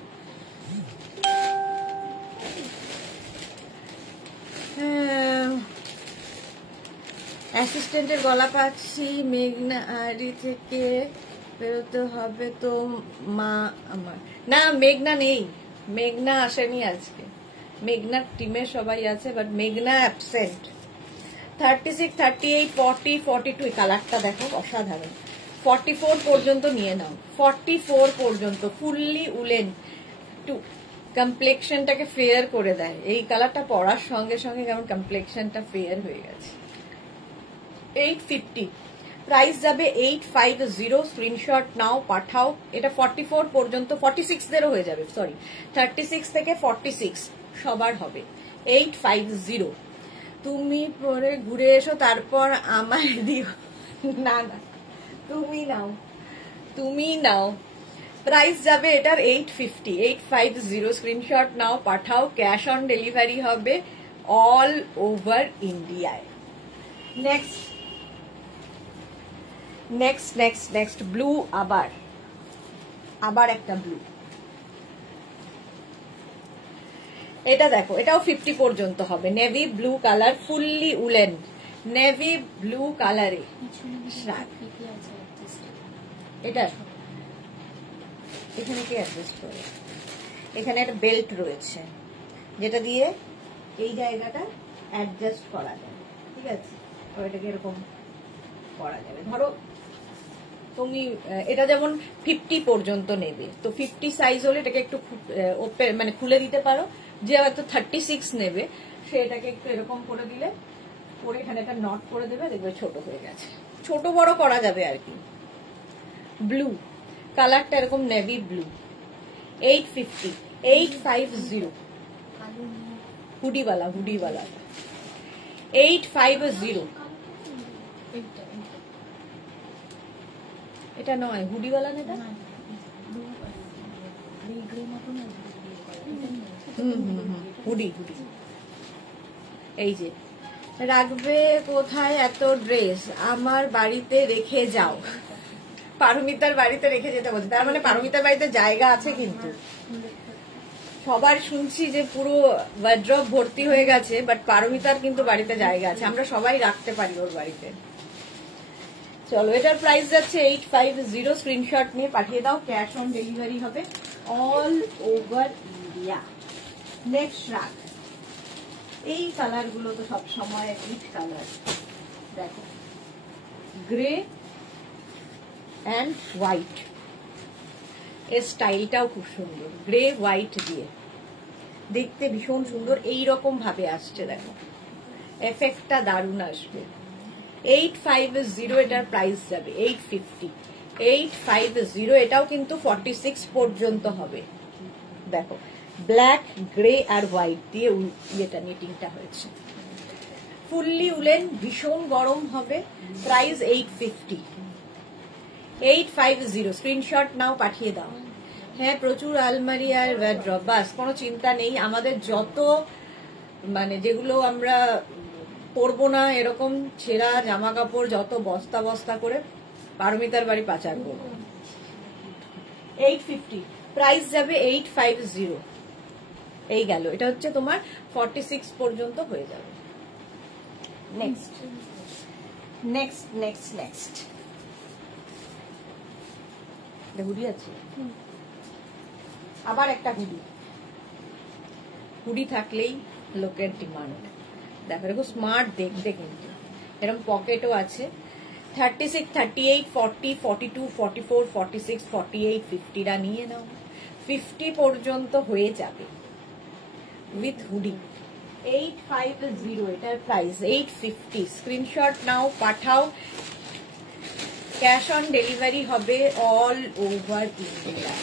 অ্যাসিস্ট্যান্টের গলা পাচ্ছি। মেঘনা আড়ি থেকে বেরোতে হবে তো মা আমার। না মেঘনা নেই, মেঘনা আসেনি আজকে। মেঘনার টিমে সবাই আছে বাট মেঘনা অ্যাবসেন্ট। 36, 38, 40, 42 কালারটা দেখো অসাধারণ। 44 পর্যন্ত নিয়ে নাও। 44 পর্যন্ত ফুললি উলেন, একটু কমপ্লেক্সনটাকে ফেয়ার করে দেয়। এই কালারটা পরার সঙ্গে সঙ্গে কেমন কমপ্লেক্সনটা ফেয়ার হয়ে গেছে। 850 প্রাইস যাবে 850। স্ক্রিনশট নাও, পাঠাও। এটা 44 পর্যন্ত, 46 দেরও হয়ে যাবে, সরি 36 থেকে 46 সবার হবে। 850 তুমি পরে ঘুরে এসো তারপর আমায় দিও। না না তুমি নাও, তুমি নাও। প্রাইস যাবে এটার 850। 850 স্ক্রিনশট নাও, পাঠাও। ক্যাশ অন ডেলিভারি হবে অল ওভার ইন্ডিয়ায়। Next next next next blue. আবার আবার একটা ব্লু। এটা দেখো, এটাও 50 পর্যন্ত হবে। Navy blue colour, fully woollen navy blue কালারে শ্রাগ। এটা এখানে কি অ্যাডজাস্ট করে, এখানে একটা বেল্ট রয়েছে যেটা দিয়ে এই জায়গাটা অ্যাডজাস্ট করা যায়, ঠিক আছে? এটাকে এরকম করা যাবে। ধরো তুমি এটা যেমন 50 পর্যন্ত নেবে, তো 50 সাইজ হলে এটাকে একটু মানে খুলে দিতে পারো। যে হয়তো 36 নেবে সে এটাকে একটু এরকম করে দিলে, করে এখানে একটা নট করে দেবে, দেখবে ছোট হয়ে গেছে। ছোট বড় করা যাবে আর কি। ব্লু কালারটা এরকম নেভি ব্লু। 850 850 হুডিওয়ালা, হুডিওয়ালা 850। এটা নয় হুডিওয়ালা না, এটা হুডি হুডি। এই যে রাখবে কোথায় এত ড্রেস? আমার বাড়িতে রেখে যাও। পারমিতার বাড়িতে রেখে যেতে বলছে, তার মানে পারমিতার বাড়িতে জায়গা আছে। কিন্তু সবার শুনছি যে পুরো ওয়ার্ড্রপ ভর্তি হয়ে গেছে, বাট পারমিতার কিন্তু বাড়িতে জায়গা আছে, আমরা সবাই রাখতে পারি ওর বাড়িতে। চলো এটার প্রাইস যাচ্ছে 850। স্ক্রিনশট নিয়ে পাঠিয়ে দাও। ক্যাশ অন ডেলিভারি হবে অল ওভার ইন্ডিয়া। নেক্সট রাখ। এই কালার গুলো তো সব সময় হিট কালার। দেখো গ্রে অ্যান্ড হোয়াইট, এর স্টাইলটাও খুব সুন্দর। গ্রে হোয়াইট দিয়ে দেখতে ভীষণ সুন্দর। এই রকম ভাবে আসছে, দেখো এফেক্টটা দারুণ আসবে। 850 এটার প্রাইস যাবে 850 850 এটাও কিন্তু 46 পর্যন্ত হবে। দেখো ব্ল্যাক গ্রে আর হোয়াইট দিয়ে ইয়েটা নিটিংটা হয়েছে, ফুললি উলেন, ভীষণ গরম হবে। প্রাইস 850 850। স্ক্রিনশট নাও, পাঠিয়ে দাও। হ্যাঁ প্রচুর আলমারি আর ওয়ার্ড্রব, বাস কোনো চিন্তা নেই। আমাদের যত মানে যেগুলো আমরা পরবো না এরকম ছেঁড়া জামা কাপড় যত বস্তা বস্তা করে পারমিতার বাড়ি পাচার করবো। 850 প্রাইস যাবে 850। এই গেল, এটা হচ্ছে তোমার 46 পর্যন্ত হয়ে যাবে। Next next next next hoodie আছে, আবার একটা হুডি। হুডি থাকলেই লোকের ডিমান্ড। দেখো দেখো স্মার্ট দেখতে, কিন্তু এরকম পকেটও আছে। 36, 38, 40, 42, 44, 46, 48, 50টা নিয়ে নাও। 50 পর্যন্ত হয়ে যাবে উইথ হুডি। 850 এটার প্রাইস 850। স্ক্রিনশট নাও, পাঠাও। ক্যাশ অন ডেলিভারি হবে all over India.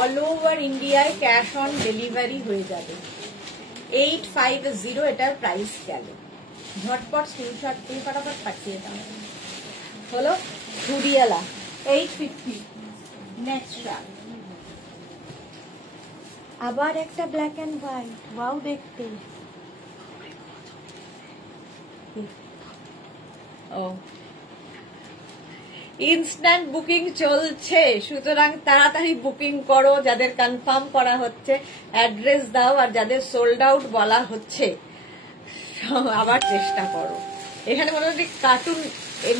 All over ইন্ডিয়ায় ক্যাশ অন ডেলিভারি হয়ে যাবে। 850 এটার প্রাইস গেল। ঝটপট স্ক্রিনশট দিয়ে ফটাফট পাঠিয়ে দাও। হলো হুডিয়ালা 850। নেক্সট আবার একটা ব্ল্যাক এন্ড হোয়াইট, ওয়াও দেখতে। ও ইনস্ট্যান্ট বুকিং চলছে, সুতরাং তাড়াতাড়ি বুকিং করো। যাদের কনফার্ম করা হচ্ছে অ্যাড্রেস দাও, আর যাদের সোল্ড আউট বলা হচ্ছে আবার চেষ্টা করো। এখানে মোটামুটি কার্টুন,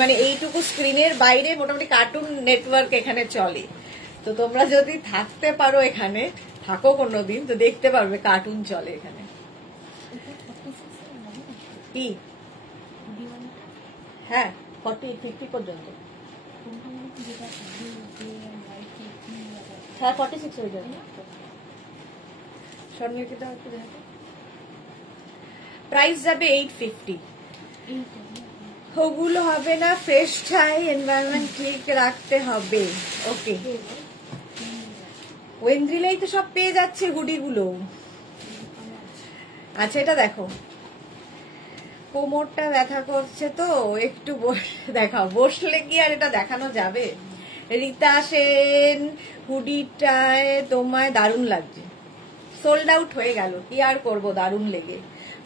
মানে এইটুকু স্ক্রিনের বাইরে মোটামুটি কার্টুন নেটওয়ার্ক এখানে চলে। তো তোমরা যদি থাকতে পারো এখানে, থাকো কোনোদিন, তো দেখতে পারবে কার্টুন চলে এখানে। কি হ্যাঁ 40, 50 পর্যন্ত। হ্যাঁ 46 হয়ে যাবে না। স্বর্ণলিখিতা একটু দেখো। প্রাইস যাবে 850। ওগুলো হবে না, ফ্রেশ চাই, এনভায়রনমেন্ট ঠিক রাখতে হবে। ওকে ওয়েন্দ্রিলেই তো সব পেয়ে যাচ্ছে হুডিগুলো। আচ্ছা এটা দেখো, কোমরটা ব্যথা করছে তো একটু দেখাও। বসলে কি আর এটা দেখানো যাবে? রীতা সেন হুডিটায় তোমায় দারুণ লাগছে। সোল্ড আউট হয়ে গেল, কি আর করবো, দারুণ লেগে।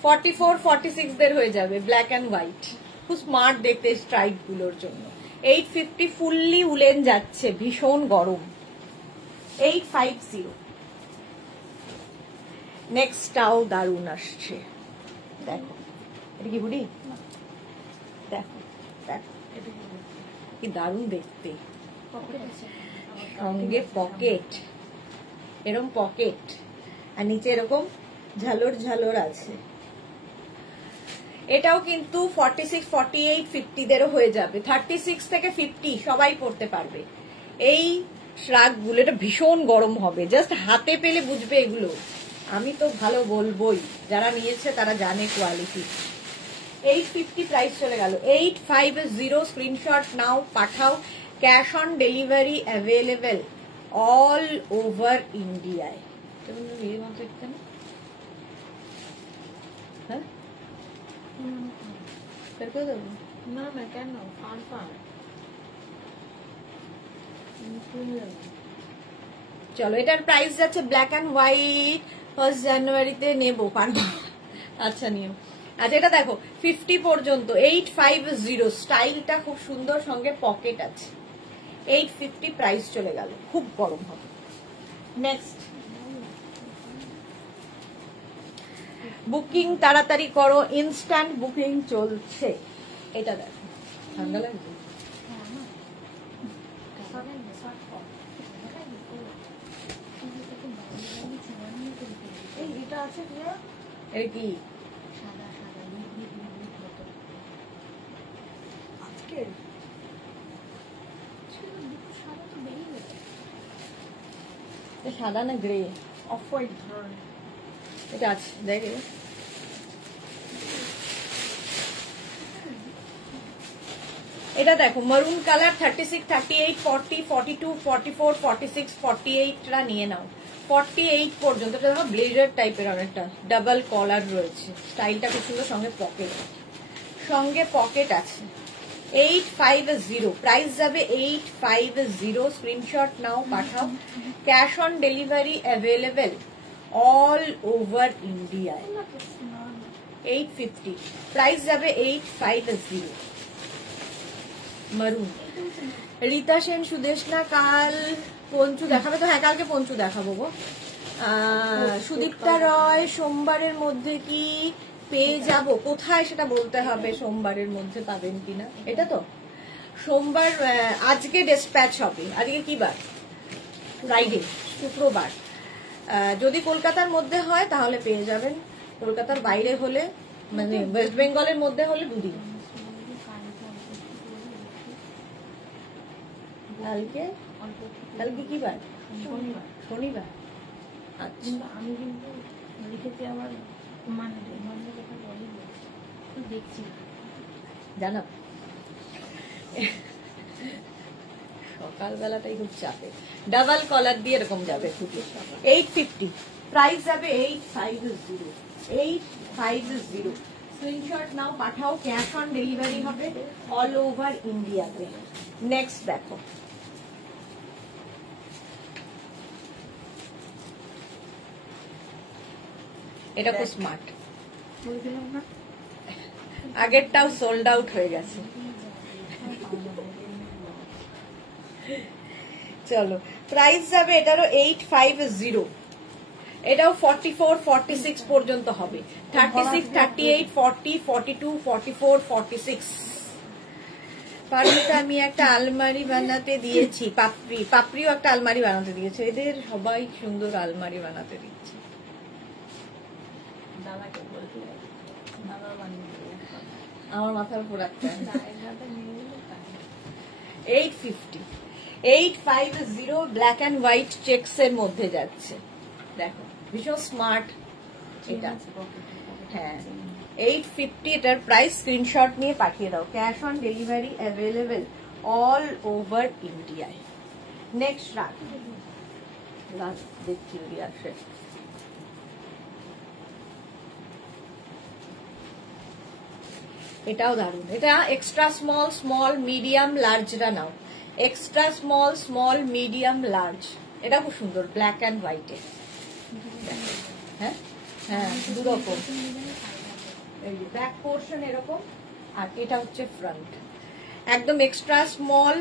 44, 46 দের হয়ে যাবে ব্ল্যাক এন্ড হোয়াইট, খুব স্মার্ট দেখতে স্ট্রাইপ গুলোর জন্য। 850 ফুললি উলেন যাচ্ছে, ভীষণ গরম। 850। নেক্সটটাও দারুণ আসছে, দেখো। এটা কি হুডি? দেখো দেখো কি দারুণ দেখতে, সঙ্গে পকেট, এরকম পকেট, আর নিচে এরকম ঝালর ঝালর আছে। এটাও কিন্তু 46, 48, 50 দেরও হয়ে যাবে। 36 থেকে 50 সবাই পড়তে পারবে। এই শ্রাগগুলো এটা ভীষণ গরম হবে, জাস্ট হাতে পেলে বুঝবে এগুলো। আমি তো ভালো বলবোই, যারা নিয়েছে তারা জানে কোয়ালিটি। 850 প্রাইস চলে গেল। 850 স্ক্রিনশট নাও, পাঠাও। Cash on delivery available all over ইন্ডিয়ায়। হ্যাঁ না না কেন ফান ফান চলো এটার প্রাইস যাচ্ছে ব্ল্যাক এন্ড হোয়াইট 1 জানুয়ারিতে নেবো। আচ্ছা নিও। আচ্ছা এটা দেখো 50 পর্যন্ত 850। স্টাইলটা খুব সুন্দর, সঙ্গে পকেট আছে। 850 প্রাইস চলে গেল, খুব গরম হবে। নেক্সট বুকিং তাড়াতাড়ি করো, ইনস্ট্যান্ট বুকিং চলছে। এটা দেখো ঠান্ডা লাগছে। এটা আছে এর কি আজকে সাদা না গ্রে? অফ হোয়াইট ধরনের এটা আছে, দেখ এটা দেখো মারুন কালার 36, 38, 40, 42, 44, 46, 48 রা নিয়ে নাও। 48 পর্যন্ত এটা দেখো ব্লেজার টাইপের অনেকটা ডাবল কলার রয়েছে, স্টাইলটা খুব সুন্দর, সঙ্গে পকেট আছে। 850 প্রাইস যাবে 850। স্ক্রিনশট নাও, পাঠাও। Cash on delivery available all over ইন্ডিয়ায়। 850 প্রাইস যাবে 850। মারুন। রীতা সেন, সুদেশনা কাল পঞ্চু দেখাবে তো? হ্যাঁ, কালকে পঞ্চু দেখাবো গো। সুদীপ্তা রয়, সোমবারের মধ্যে কি পেয়ে যাব? কোথায় সেটা বলতে হবে, সোমবারের মধ্যে পাবেন কিনা। এটা তো সোমবার, আজকে ডিসপ্যাচ হবে। আজকে কি বার? ফ্রাইডে, শুক্রবার। যদি কলকাতার মধ্যে হয় তাহলে পেয়ে যাবেন, কলকাতার বাইরে হলে মানে ওয়েস্ট বেঙ্গলের মধ্যে হলে দুদিন। কালকে কি বার? শনিবার। আচ্ছা, আমি কিন্তু লিখেছি আবার দেখছি জানা সকালবেলাটাই খুব চাপে। ডাবল কলার দিয়ে এরকম যাবে। 850 প্রাইস যাবে 850। 850 স্ক্রিনশট নাও, পাঠাও। ক্যাশ অন ডেলিভারি হবে অল ওভার ইন্ডিয়াতে। নেক্সট দেখো, এটা খুব স্মার্ট। আগেরটাও সোল্ড আউট হয়ে গেছে। চলো, প্রাইস যাবে এটারও 850। এটাও 44, 46 পর্যন্ত হবে। 36, 38, 40, 42, 44, 46। পারমিতা, আমি একটা আলমারি বানাতে দিয়েছি। পাপড়িও একটা আলমারি বানাতে দিয়েছে। এদের সবাই সুন্দর আলমারি বানাতে দিচ্ছে। আমার মাথার উপর একটা 850। 850 ব্ল্যাক অ্যান্ড হোয়াইট চেকস এর মধ্যে যাচ্ছে। দেখো ভীষণ স্মার্ট এটা। হ্যাঁ, 850 এটার প্রাইস। স্ক্রিনশট নিয়ে পাঠিয়ে দাও। Cash on delivery available all over ইন্ডিয়ায়। নেক্সট রাখ দেখছি যদি আসে। এটাও দারুণ। এটা এক্সট্রা স্মল, স্মল, মিডিয়াম, লার্জরা নাও। Extra small, small, medium, large. এটা খুব সুন্দর, ব্ল্যাক অ্যান্ড হোয়াইটে। হ্যাঁ হ্যাঁ, দুরকম। এই যে ব্যাক পোর্শন এরকম, আর এটা হচ্ছে ফ্রন্ট। একদম এক্সট্রা স্মল।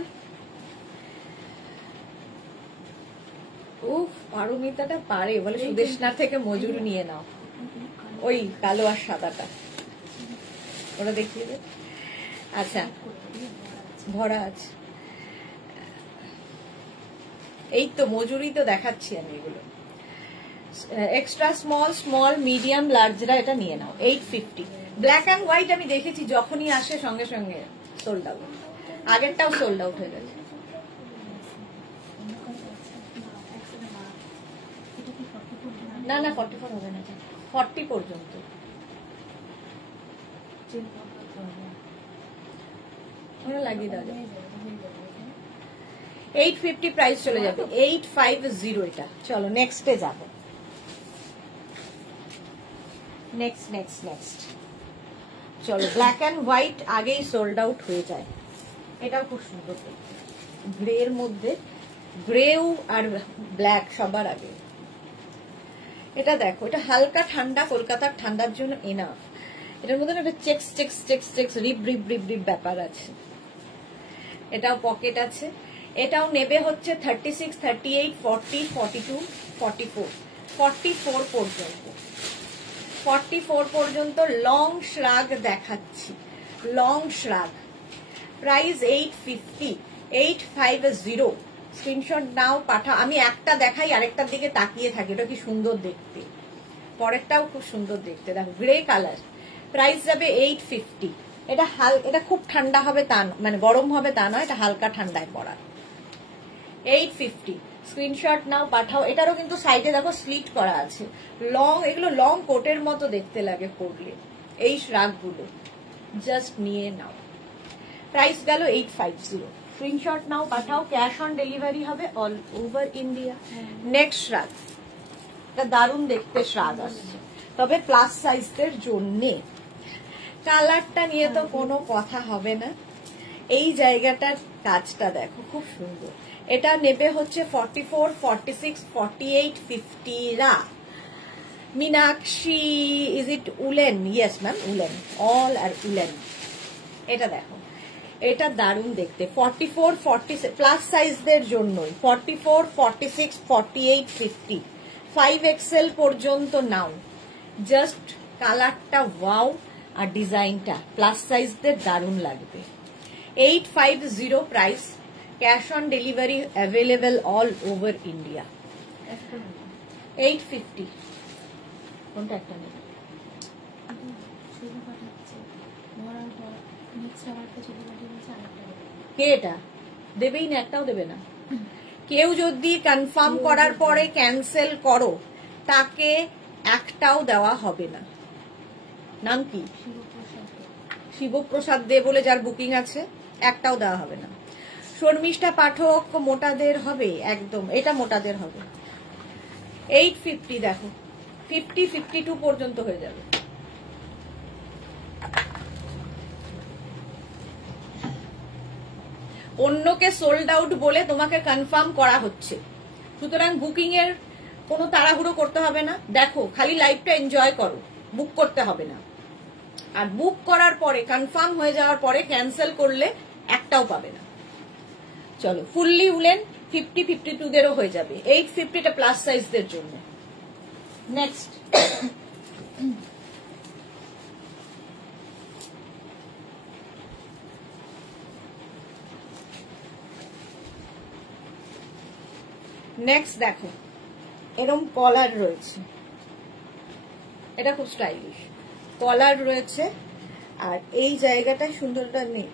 উফ, পারমিতাটা পারে বলে সুদেশনা থেকে মজুর নিয়ে নাও। ওই কালো আর সাদাটা ওরা দেখিয়ে দে। আচ্ছা, ভরা আছে। এই তো মজুরি তো দেখাচ্ছি আমি। এগুলো এক্সট্রা স্মল, স্মল, মিডিয়াম, লার্জরা এটা নিয়ে নাও। 850। ব্ল্যাক অ্যান্ড হোয়াইট আমি দেখেছি যখনই আসে সঙ্গে সঙ্গে সোল্ড আউট। আগেরটাও সোল্ড আউট হয়ে গেছে। না না, 44 হবে না, 40 পর্যন্ত। লাগিয়ে দেওয়া যাবে। 850 প্রাইস চলে যাবে। 850 এটা। চলো নেক্সটে যাব। নেক্সট চলো, ব্ল্যাক অ্যান্ড হোয়াইট আগেই সোল্ড আউট হয়ে যায়। এটাও খুব সুন্দর, গ্রে এর মধ্যে, গ্রেও আর ব্ল্যাক সবার আগে। এটা দেখো, এটা হালকা ঠান্ডা, কলকাতার ঠান্ডার জন্য এনাফ। এটার মধ্যে একটা চেক্স চেক্স চেক্স চেক্স রিপ রিপ রিপ রিপ ব্যাপার আছে। এটাও পকেট আছে। এটাও নেবে হচ্ছে 36, 38, 40, 42, 44, 44 পর্যন্ত। 44 পর্যন্ত লং শ্রাগ দেখাচ্ছি। Long শ্রাগ price 850। 850 স্ক্রিনশট নাও, পাঠাও। আমি একটা দেখাই, আরেকটার দিকে তাকিয়ে থাকি। এটা কি সুন্দর দেখতে। পরেরটাও খুব সুন্দর দেখতে, দেখো গ্রে কালার। প্রাইস যাবে 850। এটা খুব ঠান্ডা হবে তা, মানে গরম হবে তা নয়, এটা হালকা ঠান্ডায় পড়া। 850 স্ক্রিনশট নাও, পাঠাও। এটারও কিন্তু সাইডে দেখো স্লিট করা আছে। লং, এগুলো লং কোটের মতো দেখতে লাগে পরলে। এই শ্রাগগুলো জাস্ট নিয়ে নাও। প্রাইস গেল 850। স্ক্রিনশট নাও, পাঠাও, ক্যাশ অন ডেলিভারি হবে all over India. Next shrug, এটা দারুণ দেখতে শ্রাগ আসছে, তবে প্লাস সাইজদের জন্যে। কালারটা নিয়ে তো কোনো কথা হবে না, এই জায়গাটার কাজটা দেখো খুব সুন্দর। এটা নেবে হচ্ছে 44, 46, 48, 50 রা। Meenakshi, is it woollen? Yes ma'am, woollen, all are woollen. এটা দেখো, এটা দারুণ দেখতে। 44, 46 প্লাস সাইজদের জন্যই, 44, 46, 48, 50, 5XL পর্যন্ত নাও। জাস্ট কালারটা ওয়াও, আর ডিজাইনটা প্লাস সাইজদের দারুণ লাগবে। 850 price, cash on delivery available all over India. 850। কোনটা একটা নেই? ছবি পাঠাচ্ছে, নেক্সট আবারটা ছবি পাঠিয়েছে, আরেকটা দেবে। কে এটা? দেবেই না, একটাও দেবে না। কেউ যদি কনফার্ম করার পরে ক্যান্সেল করো, তাকে একটাও দেওয়া হবে না। নাম কি? শিবপ্রসাদ দে। শিবপ্রসাদ দে বলে যার বুকিং আছে, একটাও দেওয়া হবে না। শর্মিষ্ঠা পাঠক, মোটাদের হবে একদম, এটা মোটাদের হবে। 850 দেখো, 50, 52 পর্যন্ত হয়ে যাবে। অন্যকে সোল্ড আউট বলে তোমাকে কনফার্ম করা হচ্ছে, সুতরাং বুকিং এর কোনো তাড়াহুড়ো করতে হবে না। দেখো, খালি লাইভটা এনজয় করো, বুক করতে হবে না। আর বুক করার পরে, কনফার্ম হয়ে যাওয়ার পরে ক্যান্সেল করলে একটাও পাবে না। চলো, ফুললি উলেন 50, 52 দেরও হয়ে যাবে। 850 টা প্লাস সাইজদের জন্য। নেক্সট, নেক্সট দেখো, এরকম কলার রয়েছে, এটা খুব স্টাইলিশ কলার রয়েছে। আর এই জায়গাটায় সুন্দরটা নেই,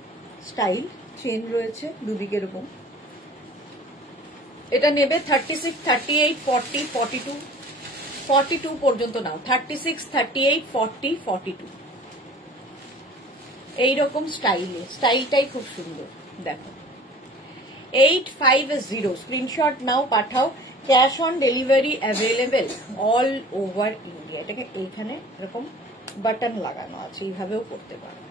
স্টাইল চেন রয়েছে দুদিকে এরকম। এটা নেবে 36, 38, 40, 42, 42 পর্যন্ত নাও। 36, 38, 40, 42 এইরকম স্টাইলে, স্টাইলটাই খুব সুন্দর দেখো। 850 স্ক্রিনশট নাও, পাঠাও, cash on delivery available all over India. এটাকে এইখানে এরকম বাটন লাগানো আছে, এইভাবেও করতে পারো,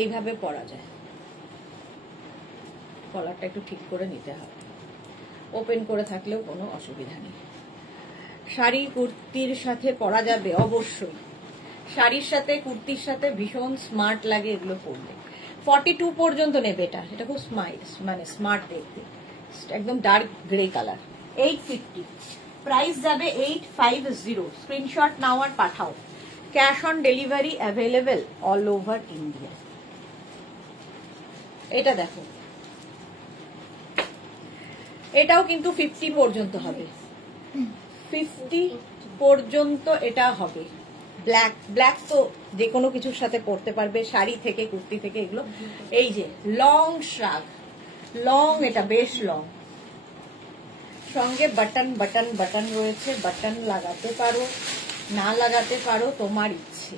এইভাবে পরা যায়। কলারটা একটু ঠিক করে নিতে হবে, ওপেন করে থাকলেও কোনো অসুবিধা নেই। শাড়ি কুর্তির সাথে পরা যাবে অবশ্যই, শাড়ির সাথে কুর্তির সাথে ভীষণ স্মার্ট লাগে এগুলো পরলে। 42 পর্যন্ত নেবে এটা, এটা খুব মানে স্মার্ট দেখতে, একদম ডার্ক গ্রে কালার। 850 প্রাইস যাবে 850। স্ক্রিনশট নাও আর পাঠাও, cash on delivery available all over India. এটা দেখো, এটাও কিন্তু 50 পর্যন্ত হবে, 50 পর্যন্ত এটা হবে। ব্ল্যাক, ব্ল্যাক তো যে কোনো কিছুর সাথে পরতে পারবে, শাড়ি থেকে কুর্তি থেকে এগুলো। এই যে লং শ্রাগ, লং, এটা বেশ লং, সঙ্গে বাটন বাটন বাটন রয়েছে। বাটন লাগাতে পারো, না লাগাতে পারো, তোমার ইচ্ছে।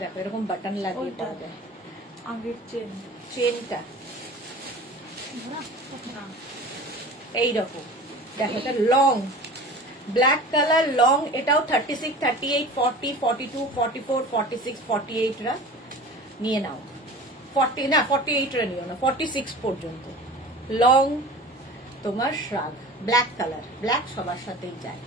দেখো এরকম বাটন লাগিয়ে পাবে। আগের চেন চেনটা না এইরকম দেখো, এটা লং ব্ল্যাক কালার, লং। এটাও 36, 38, 40, 42, 44, 46, 48 রা নিয়ে নাও। 40 না, 48 রা নিও না, 46 পর্যন্ত লং তোমার শ্রাগ, ব্ল্যাক কালার, ব্ল্যাক সবার সাথেই যায়।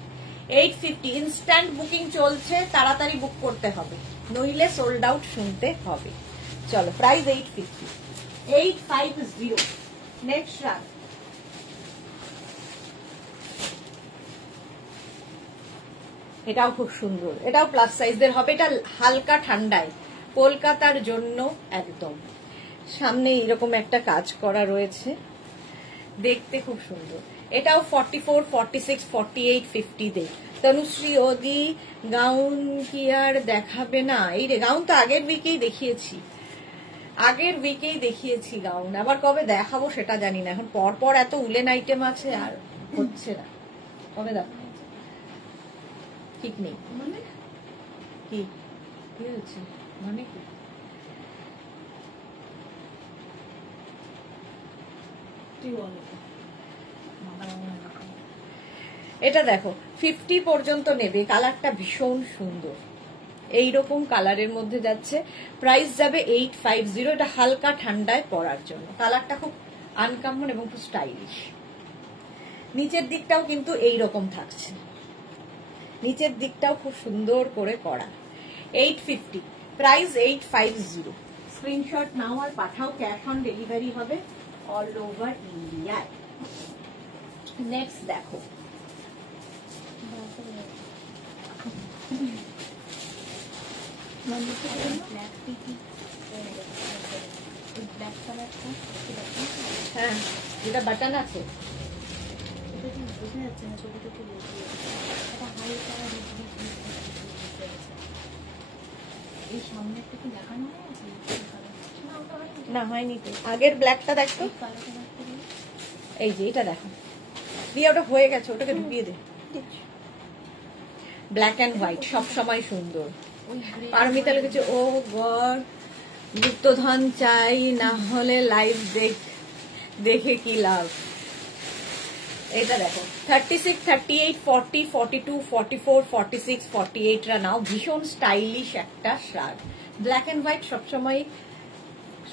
850 ইনস্ট্যান্ট বুকিং চলছে, তাড়াতাড়ি বুক করতে হবে, নইলে সোল্ড আউট শুনতে হবে। চলো, প্রাইস 850, 850। নেক্সট শ্রাগ, এটাও খুব সুন্দর, এটাও প্লাস সাইজদের হবে। এটা হালকা ঠান্ডায় কলকাতার জন্য একদম। সামনে এরকম একটা কাজ করা রয়েছে, দেখতে খুব সুন্দর। এটাও 44, 46, 48, 50 দে। তনুশ্রী ওদি, গাউন কি আর দেখাবে না? এই রে, গাউন তো আগের উইকেই দেখিয়েছি, আগের উইকেই দেখিয়েছি গাউন, আবার কবে দেখাবো সেটা জানি না। এখন পরপর এত উলেন আইটেম আছে, আর হচ্ছে না। কবে দেখো ঠিক নেই, মানে কি কি হচ্ছে? মানে কি এটা দেখো 50 পর্যন্ত নেবে, কালারটা ভীষণ সুন্দর, এইরকম কালারের মধ্যে যাচ্ছে, প্রাইস যাবে 850। এটা হালকা ঠান্ডায় পরার জন্য, কালারটা খুব আনকমন এবং খুব স্টাইলিশ। নিচের দিকটাও কিন্তু এইরকম থাকছে, নিচের দিকটাও খুব সুন্দর করে করা। 850, প্রাইস 850। স্ক্রিনশট নাও আর পাঠাও, ক্যাশ অন ডেলিভারি হবে অল ওভার ইন্ডিয়ায়। নেক্সট দেখো, হ্যাঁ যেটা বাটন আছে বোঝা যাচ্ছে না, ছবিটা একটু এটা হালকা এই সামনেরটা কি দেখানো হয়েছে? না হয়নি তো, আগের ব্ল্যাকটা দেখো, এই যে এটা দেখো দিয়ে, ওটা হয়ে গেছে, ওটাকে ঢুকিয়ে দে। ব্ল্যাক অ্যান্ড হোয়াইট সব সময় সুন্দর। পারমিতা লিখেছে ও গড গুপ্তধন চাই, না হলে লাইভ দেখে কি লাভ। এটা দেখো 36, 38, 40, 42, 44, 46, 48 রা নাও, ভীষণ স্টাইলিশ একটা শার্ট। ব্ল্যাক অ্যান্ড হোয়াইট সবসময়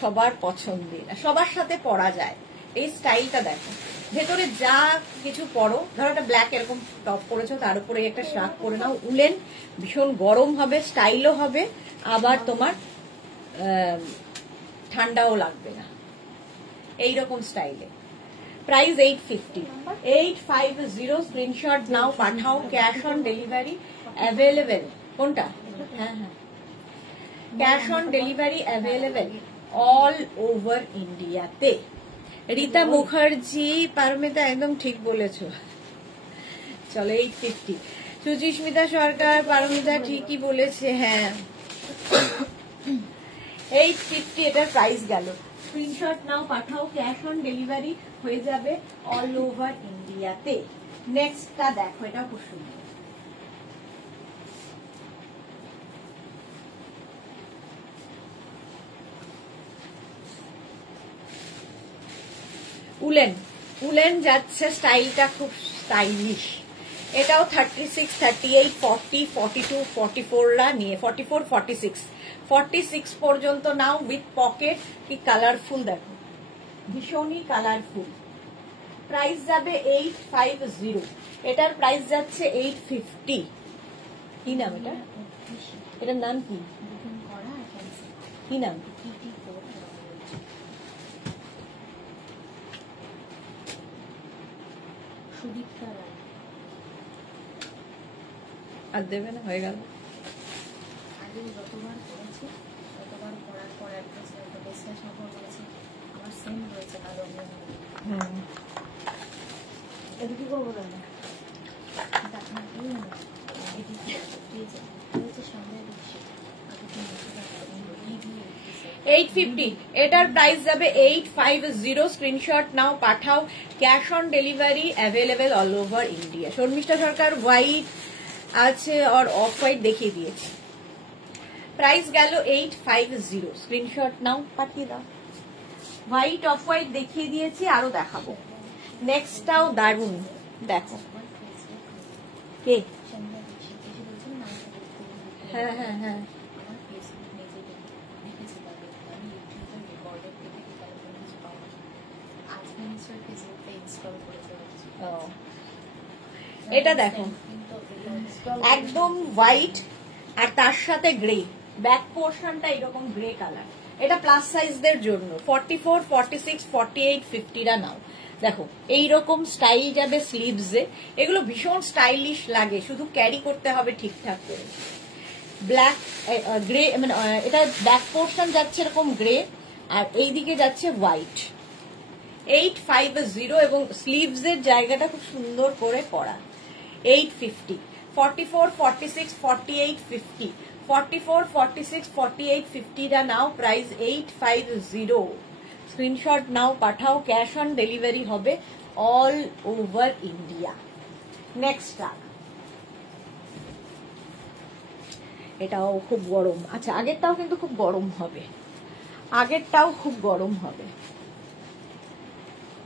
সবার পছন্দের, সবার সাথে পরা যায়। এই স্টাইলটা দেখো, ভেতরে যা কিছু পরো, ধরো একটা ব্ল্যাক এরকম টপ পরেছো, তার উপরে একটা শার্ট পরে নাও, উলেন, ভীষণ গরম হবে, স্টাইলও হবে, আবার তোমার ঠান্ডাও লাগবে না, এইরকম স্টাইলে। প্রাইস 850, 850। স্ক্রিনশট নাও পাঠাও, ক্যাশ অন ডেলিভারি অ্যাভেলেবেল। কোনটা? হ্যাঁ হ্যাঁ, cash on delivery available all over ইন্ডিয়াতে। রীতা মুখার্জি, পারমিতা একদম ঠিক বলেছো। চলো 850। সুচিস্মিতা সরকার, পারমিতা ঠিকই বলেছে, হ্যাঁ 850 এটার প্রাইস গেল। স্ক্রিনশট নাও পাঠাও, ক্যাশ অন ডেলিভারি হয়ে যাবে অল ওভার ইন্ডিয়াতে। নেক্সটটা দেখো, এটা খুব সুন্দর। উলেন, উলেন যাচ্ছে, স্টাইলটা খুব স্টাইলিশ। এটাও 36, 38, 40, 42, 44 রা নিয়ে, 44, 46, 46 পর্যন্ত নাও, উইথ পকেট। কি কালারফুল দেখো, ভীষণই কালারফুল। প্রাইস যাবে 850। এটার প্রাইস যাচ্ছে 850। কি নাম এটা? এটার নাম কি? কি নাম? সুদীপ্তা রায়। আর দেবে না, হয়ে গেল। আগে যতবার করেছি ততবার করার পর একটা ডিসকাস যখন করেছি, আমার সেম হয়েছে কালো এটা কি করবো দাদা? সামনে দিচ্ছি 850। এটার প্রাইস যাবে 850। স্ক্রিনশট নাও পাঠাও, cash on delivery available all over India. Sharmistha Sarkar, white আছে আর অফ হোয়াইট দেখিয়ে দিয়েছে। প্রাইস গেল 850। স্ক্রিনশট নাও পাঠিয়ে দাও। হোয়াইট অফ হোয়াইট দেখিয়ে দিয়েছি, আরো দেখাবো। নেক্সটটাও দারুন, দেখো কে? হ্যাঁ হ্যাঁ হ্যাঁ, এটা দেখো একদম হোয়াইট আর তার সাথে গ্রে, ব্যাক পোর্শনটা এরকম গ্রে কালার। এটা প্লাস সাইজদের জন্য। 44, 46, 48, 50 রা নাও। দেখো এইরকম স্টাইল যাবে স্লিভসে, এগুলো ভীষণ স্টাইলিশ লাগে, শুধু ক্যারি করতে হবে ঠিকঠাক করে। ব্ল্যাক গ্রে, মানে এটা ব্যাক পোর্শন যাচ্ছে এরকম গ্রে, আর এইদিকে যাচ্ছে হোয়াইট। 850 এবং স্লিভসের জায়গাটা খুব সুন্দর করে করা। 850। 44, 46, 48, 50, 44, 46, 48, 50 রা নাও। প্রাইস 850। স্ক্রিনশট নাও পাঠাও, ক্যাশ অন ডেলিভারি হবে অল ওভার ইন্ডিয়া। নেক্সট এটাও খুব গরম। আচ্ছা, আগেরটাও কিন্তু খুব গরম হবে, আগেরটাও খুব গরম হবে।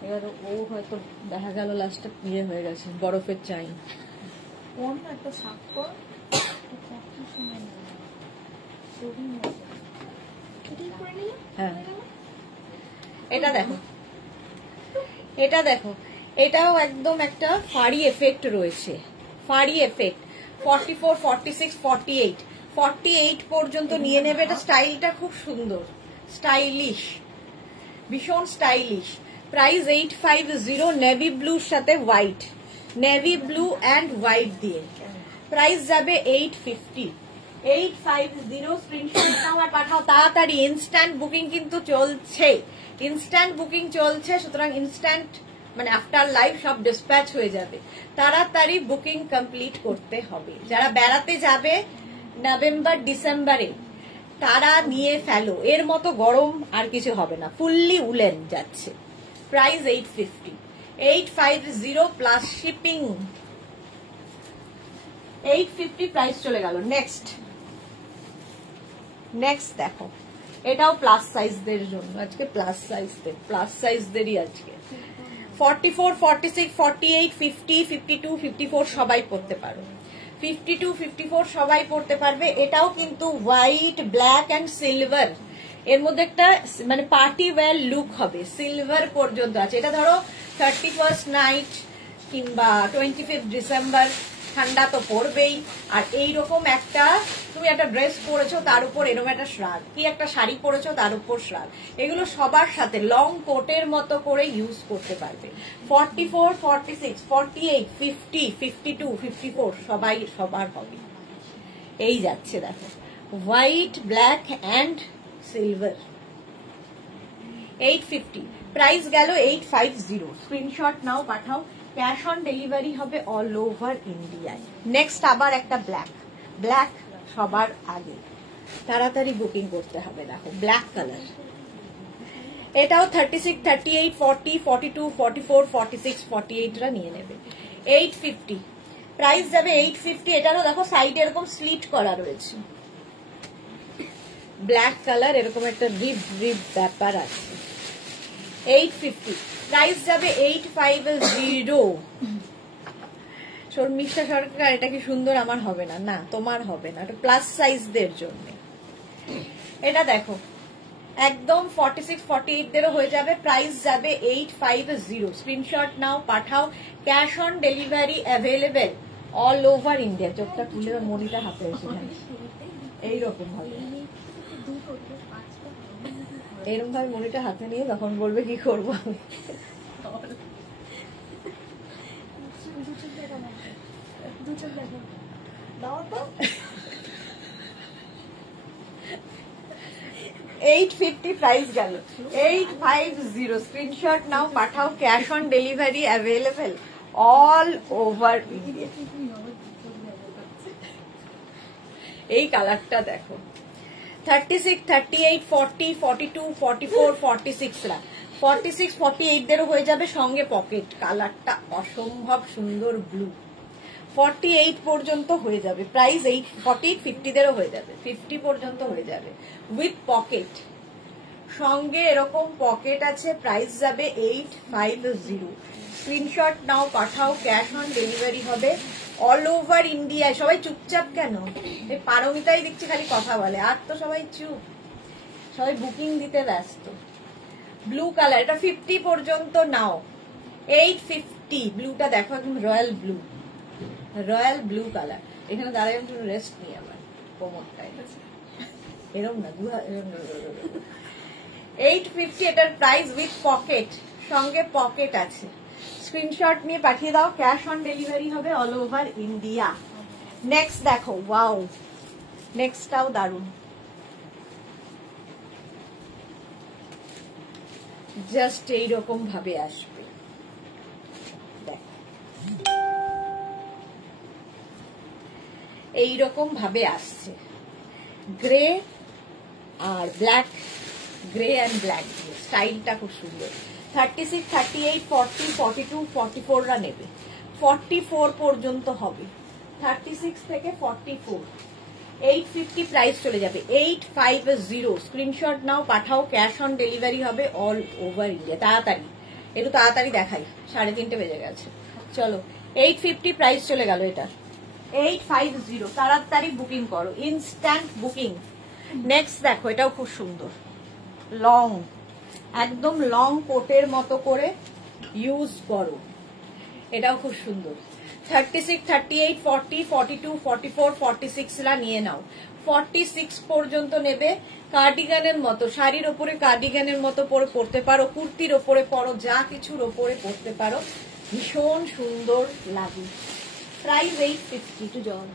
এবার ও হয়তো দেখা গেল লাস্টে ইয়ে হয়ে গেছে, বরফের চাই। কোন একটা স্বাক্ষর কত সময় লাগে ছবি মতো এটাই করে নিলাম। হ্যাঁ, এটা দেখো, এটা দেখো, এটাও একদম একটা ফাড়ি এফেক্ট রয়েছে, ফাড়ি এফেক্ট। 44, 46, 48, 48 পর্যন্ত নিয়ে নেবে। এটা স্টাইলটা খুব সুন্দর, স্টাইলিশ, ভীষণ স্টাইলিশ। প্রাইস 850, নেভি ব্লুর সাথে white, navy blue and white দিয়ে। প্রাইস যাবে 850, 850। স্ক্রিনশট নাও আর পাঠাও তাড়াতাড়ি। ইনস্ট্যান্ট বুকিং কিন্তু চলছে, ইনস্ট্যান্ট বুকিং চলছে, সুতরাং ইনস্ট্যান্ট মানে আফটার লাইভ সব ডিসপ্যাচ হয়ে যাবে। তাড়াতাড়ি বুকিং কমপ্লিট করতে হবে। যারা বেড়াতে যাবে নভেম্বর ডিসেম্বরে তারা নিয়ে ফেলো, এর মতো গরম আর কিছু হবে না। ফুললি উলেন যাচ্ছে। Price 850, 850 plus shipping. 850 প্রাইস চলে গেল। নেক্সট, নেক্সট দেখো, এটাও প্লাস সাইজদের জন্য আজকে, প্লাস সাইজদের, প্লাস সাইজদেরই আজকে। 44, 46, 48, 50, 52, 54 সবাই পড়তে পারো। 52, 54 সবাই পড়তে পারবে। এটাও কিন্তু হোয়াইট, ব্ল্যাক অ্যান্ড সিলভার, এর মধ্যে একটা মানে পার্টি ওয়্যার লুক হবে। সিলভার পর্যন্ত আছে। এটা ধরো 31st নাইট কিংবা 25 ডিসেম্বর, ঠান্ডা তো পড়বেই। আর এইরকম একটা তুমি একটা ড্রেস পরেছো, তার উপর এরকম একটা শ্রাগ, কি একটা শাড়ি পরেছো, তার উপর শ্রাগ, এগুলো সবার সাথে লং কোটের মতো করে ইউজ করতে পারবে। 44, 46, 48, 50, 52, 54 সবাই সবার হবে। এই যাচ্ছে দেখো, white, black and silver. 850 price গেল। 850 স্ক্রিনশট নাও পাঠাও। ক্যাশ অন ডেলিভারি হবে অল ওভার ইন্ডিয়ায়। নেক্সট আবার একটা ব্ল্যাক, ব্ল্যাক সবার আগে, তাড়াতাড়ি বুকিং করতে হবে। দেখো ব্ল্যাক কালার, এটাও 36, 38, 40, 42, 44, 46, 48 রা নিয়ে নেবে। 850 প্রাইস যাবে। 850। এটারও দেখো সাইডে এরকম স্লিট করা রয়েছে, ব্ল্যাক কালার, এরকম একটা রিব রিব ব্যাপার আছে। 850 প্রাইস যাবে। 850 শর্মিষ্ঠা সরকার, এটা কি সুন্দর? আমার হবে না, না তোমার হবে না, এটা প্লাস সাইজদের জন্য। এটা দেখো একদম 46, 48 দেরও হয়ে যাবে। প্রাইস যাবে 850। স্ক্রিনশট নাও পাঠাও। Cash on delivery available all over India. চোখটা খুলে মনিটা হাতে এসে যায় এইরকম ভাবে, এরকম ভাবে মনিটা হাতে নিয়ে তখন বলবে কি করবো আমি। 850 প্রাইস গেল। 850 স্ক্রিনশট নাও পাঠাও। Cash on delivery available all over India. এই কালারটা দেখো, 36, 38, 40, 42, 44, 46 রা 46, 48 দেরও হয়ে যাবে। সঙ্গে পকেট, কালারটা অসম্ভব সুন্দর ব্লু। 48 পর্যন্ত হয়ে যাবে। প্রাইস 48, 50 দেরও হয়ে যাবে, 50 পর্যন্ত হয়ে যাবে উইথ পকেট। সঙ্গে এরকম পকেট আছে। প্রাইস যাবে 850। স্ক্রিনশট নাও পাঠাও। ক্যাশ অন ডেলিভারি হবে অল ওভার ইন্ডিয়ায়। সবাই চুপচাপ কেন? এই পারমিতাই দেখছি খালি কথা বলে, আর তো সবাই চুপ, সবাই বুকিং দিতে ব্যস্ত। ব্লু কালার, এটা 50 পর্যন্ত নাও। 850 ব্লুটা দেখো, একদম royal blue, royal blue colour. এখানে দাঁড়াই একটু রেস্ট নিয়ে আবার কোমরটায় এরকম না, 850 এটার প্রাইস উইথ পকেট, সঙ্গে পকেট আছে। স্ক্রিনশট নিয়ে পাঠিয়ে দাও। ক্যাশ অন ডেলিভারি হবে অল ওভার ইন্ডিয়া। নেক্সট দেখো, ওয়াও, নেক্সটটাও দারুন। জাস্ট এইরকম ভাবে আসবে, দেখো এইরকম ভাবে আসছে। গ্রে আর ব্ল্যাক, গ্রে অ্যান্ড ব্ল্যাক, স্টাইলটা খুব সুন্দর। 36, 38, 40, 42, 44 রা নেবে। 44 পর্যন্ত হবে, 36 থেকে 44। 850 প্রাইস চলে যাবে 850 স্ক্রিনশট নাও পাঠাও ক্যাশ অন ডেলিভারি হবে অল ওভার ইন্ডিয়া তাড়াতাড়ি একটু তাড়াতাড়ি দেখাই 3:30 বেজে গেছে চলো 850 প্রাইস চলে গেল এটা 850 তাড়াতাড়ি বুকিং করো ইনস্ট্যান্ট বুকিং নেক্সট দেখো এটাও খুব সুন্দর লং একদম লং কোটের মতো করে ইউজ করো এটাও খুব সুন্দর 36, 38, 40, 42, 44, 46 রা নিয়ে নাও 46 পর্যন্ত নেবে কার্ডিগানের মতো শাড়ির ওপরে কার্ডিগানের মতো পরে পরতে পারো কুর্তির ওপরে পরো যা কিছুর ওপরে পরতে পারো ভীষণ সুন্দর লাগে প্রাইস 850 একটু জল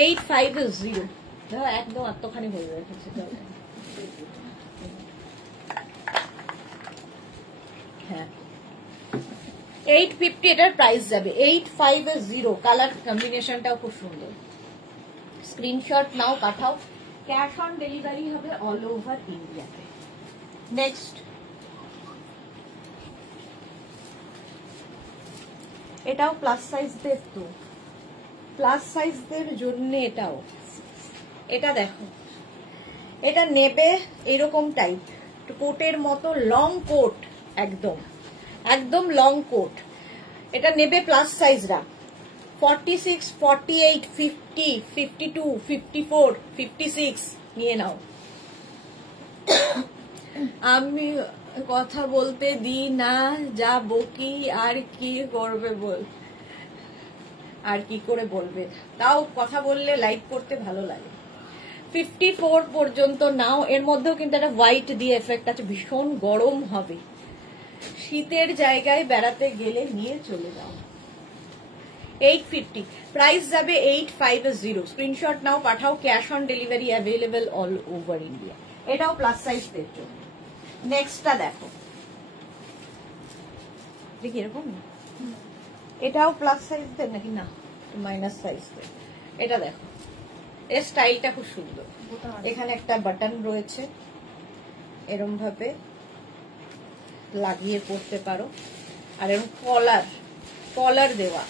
850 একদম আত্মখানি হয়ে গেছে হ্যাঁ 850 এটার প্রাইস যাবে 850 কালার কম্বিনেশনটাও খুব সুন্দর স্ক্রিনশট নাও পাঠাও ক্যাশ অন ডেলিভারি হবে অল ওভার ইন্ডিয়াতে নেক্সট এটাও প্লাস সাইজদের তো প্লাস সাইজদের জন্য এটাও এটা দেখো এটা নেবে এরকম টাইপ কোটের মতো লং কোট একদম একদম লং কোট এটা নেবে প্লাস সাইজরা 46, 48, 50, 52, 54, 56 নিয়ে নাও আমি কথা বলতে দিই না যা বকি আর কি করবে বল আর কি করে বলবে তাও কথা বললে লাইক করতে ভালো লাগে 54 পর্যন্ত নাও এর মধ্যেও কিন্তু একটা হোয়াইট দিয়ে এফেক্ট আছে ভীষণ গরম হবে শীতের জায়গায় বেড়াতে গেলে নিয়ে চলে যাও 850 প্রাইস যাবে 850 স্ক্রিনশট নাও পাঠাও cash on delivery available all over India এটাও প্লাস সাইজদের জন্য নেক্সটটা দেখো দেখি এরকম এটাও প্লাস সাইজদের নাকি না মাইনাস সাইজদের এটা দেখো এর স্টাইলটা খুব সুন্দর এখানে একটা বাটন রয়েছে এরকম ভাবে লাগিয়ে পড়তে পারো আর এরকম কলার দেওয়া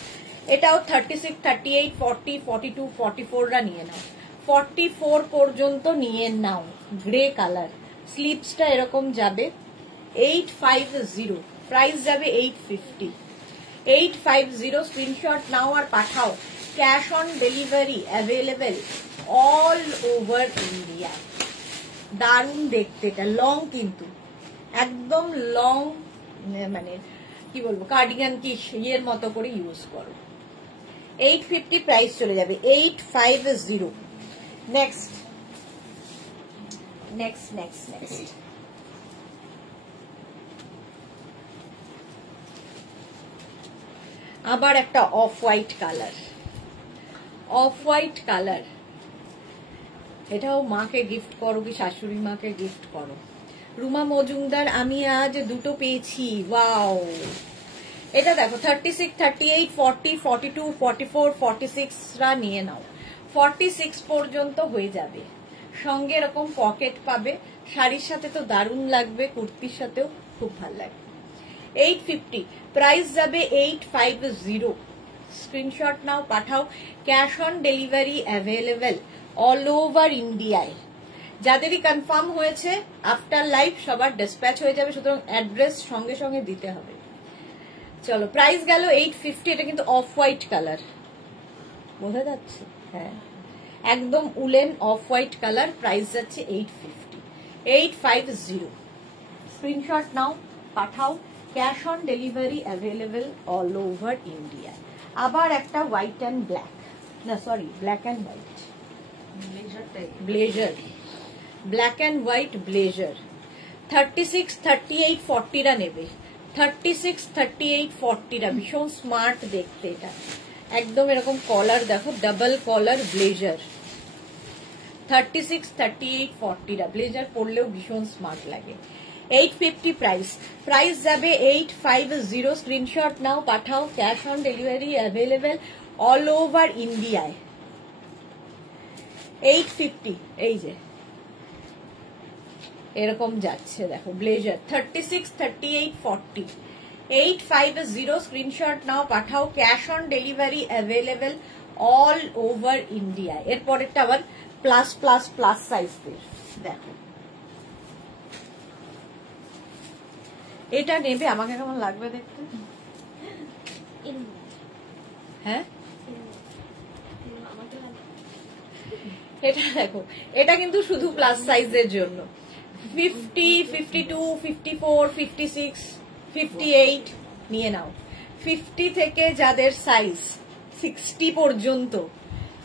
এটাও 36, 38, 40, 42, 44 রা নিয়ে নাও 44 পর্যন্ত নিয়ে নাও গ্রে কালার স্লিপসটা এরকম যাবে 850 প্রাইস যাবে 850 850 স্ক্রিনশট নাও আর পাঠাও cash on delivery available all over India দারুণ দেখতে এটা লং কিন্তু একদম লং মানে কি বলবো কার্ডিগান কি ইয়ের মতো করে ইউজ করো 850 প্রাইস চলে যাবে 850 নেক্সট আবার একটা অফ হোয়াইট কালার এটাও মাকে গিফট করো কি শাশুড়ি মাকে গিফট করো রুমা মজুমদার আমি আজ দুটো পেয়েছি ওয়াও এটা দেখো 36, 38, 40, 42, 44, 46 রা নিয়ে নাও 46 পর্যন্ত হয়ে যাবে সঙ্গে এরকম পকেট পাবে শাড়ির সাথে তো দারুণ লাগবে কুর্তির সাথেও খুব ভালো লাগবে 850 প্রাইস যাবে 850 স্ক্রিনশট নাও পাঠাও cash on delivery available all over ইন্ডিয়ায় যাদেরই কনফার্ম হয়েছে আফটার লাইভ সবার ডিসপ্যাচ হয়ে যাবে সুতরাং অ্যাড্রেস সঙ্গে সঙ্গে দিতে হবে চলো প্রাইস গেল 850 এটা কিন্তু অফ হোয়াইট কালার বোঝা যাচ্ছে হ্যাঁ একদম woollen off white colour price যাচ্ছে 850 স্ক্রিনশট নাও পাঠাও cash on delivery available all over India আবার একটা হোয়াইট অ্যান্ড ব্ল্যাক না sorry black and white blazer black and white blazer 36, 38, 40 রা নেবে 36, 38, 40 রা ভীষণ স্মার্ট দেখতে এটা একদম এরকম কলার দেখো ডাবল কলার ব্লেজার 36, 38, 40 রা ব্লেজার পরলেও ভীষণ স্মার্ট লাগে 850 প্রাইস যাবে 850 স্ক্রিনশট নাও পাঠাও cash on delivery available all over ইন্ডিয়ায় 850 এই যে এরকম যাচ্ছে দেখো ব্লেজার 36, 38, 40 850 স্ক্রিনশট নাও পাঠাও cash on delivery available all over India. এরপরেরটা আবার প্লাস প্লাস প্লাস সাইজের। দেখো এটা নেবে, আমাকে কেমন লাগবে দেখতে? হ্যাঁ এটা দেখো, এটা কিন্তু শুধু প্লাস সাইজের জন্য। 50, 52, 54, 56, 58 নিয়ে নাও। 50 থেকে যাদের সাইজ 60 পর্যন্ত,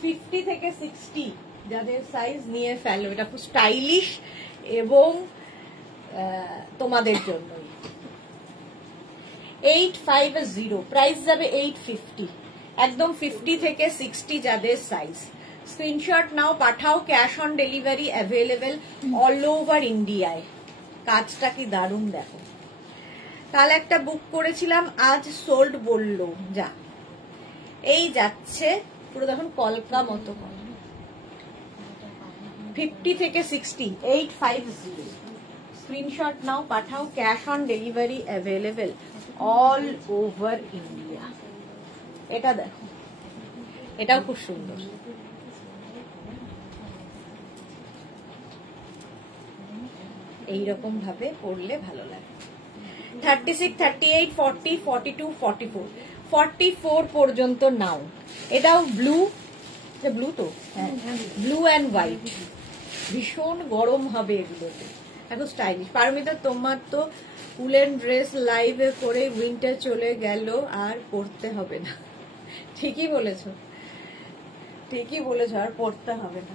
50 থেকে 60 যাদের সাইজ নিয়ে ফেলো। এটা খুব স্টাইলিশ এবং তোমাদের জন্য। 850 প্রাইস যাবে 850। একদম 50 থেকে 60 যাদের সাইজ। স্ক্রিনশট নাও, পাঠাও, cash on delivery available all over ইন্ডিয়ায়। কাজটা কি দারুণ দেখো। কাল একটা বুক করেছিলাম, আজ সোল্ড বললো যা। এই যাচ্ছে পুরো দেখুন কলকা মতো। 50 থেকে 60 850। স্ক্রিনশট নাও, পাঠাও, cash on delivery available all over India. এটা দেখো, এটাও খুব সুন্দর। এইরকম ভাবে পড়লে ভালো লাগে। 36, 38, 40, 42, 44, 44 পর্যন্ত নাও। এটাও ব্লু, ব্লু তো হ্যাঁ, ব্লু অ্যান্ড হোয়াইট। ভীষণ গরম হবে এগুলোতে, এখন স্টাইলিশ। পারমিতা তোমার তো উলেন ড্রেস লাইভে করে উইন্টার চলে গেল, আর পরতে হবে না। ঠিকই বলেছো, ঠিকই বলেছো, আর পরতে হবে না।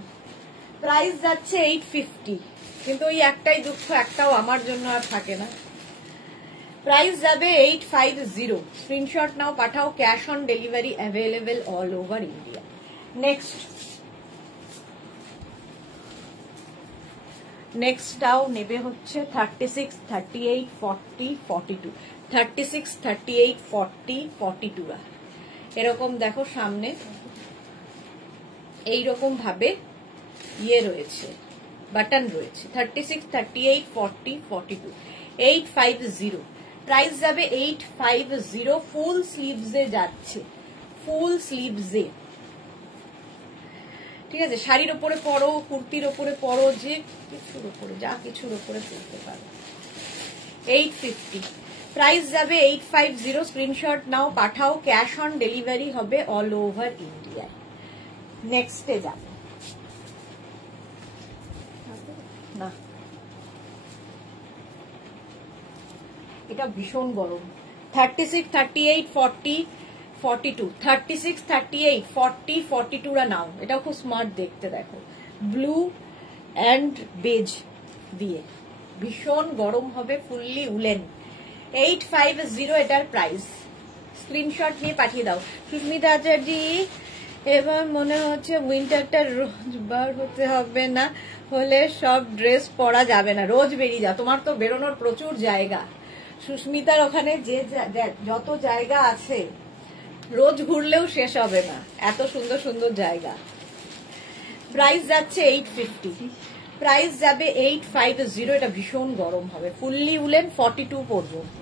প্রাইস যাচ্ছে 850, কিন্তু ওই একটাই দুঃখ, একটাও আমার জন্য আর থাকে না। প্রাইস যাবে 850। স্ক্রিনশট নাও, পাঠাও, cash on delivery available all over India. নেক্সটটাও নেবে হচ্ছে 36, 38, 40, 42। 36, 38, 40, 42 এরকম দেখো সামনে এইরকম ভাবে ইয়ে রয়েছে, বাটন রয়েছে। 36, 38, 40, 42, 850। প্রাইস যাবে 850। ফুল স্লিভসে যাচ্ছে, ফুল স্লিভসে। ঠিক আছে, শাড়ির ওপরে পরো, কুর্তির ওপরে পরো, যে কিছুর ওপরে, যা কিছুর ওপরে পরতে পারো। 850। প্রাইস যাবে 850। স্ক্রিনশট নাও, পাঠাও, ক্যাশ অন ডেলিভারি হবে অল ওভার ইন্ডিয়ায়। নেক্সটে যাবে না, এটা ভীষণ গরম। 36, 38, 40, 42, 36, 38, 40, 42 নাও। এটাও খুব স্মার্ট দেখতে, দেখো ব্লু অ্যান্ড বেজ দিয়ে, ভীষণ গরম হবে, ফুললি উলেন। 850 এটার প্রাইস। স্ক্রিনশট নিয়ে পাঠিয়ে দাও। সুস্মিতা আচার্যি, এবার মনে হচ্ছে উইন্টারটা রোজ বার হতে হবে না, হলে সব ড্রেস পরা যাবে না। রোজ বেরিয়ে যাও, তোমার তো বেরোনোর প্রচুর জায়গা। সুস্মিতার ওখানে যে যত জায়গা আছে, রোজ ঘুরলেও শেষ হবে না, এত সুন্দর সুন্দর জায়গা। প্রাইস যাচ্ছে 850। প্রাইস যাবে 850। এটা ভীষণ গরম হবে, ফুললি উলেন, 42 পর্যন্ত।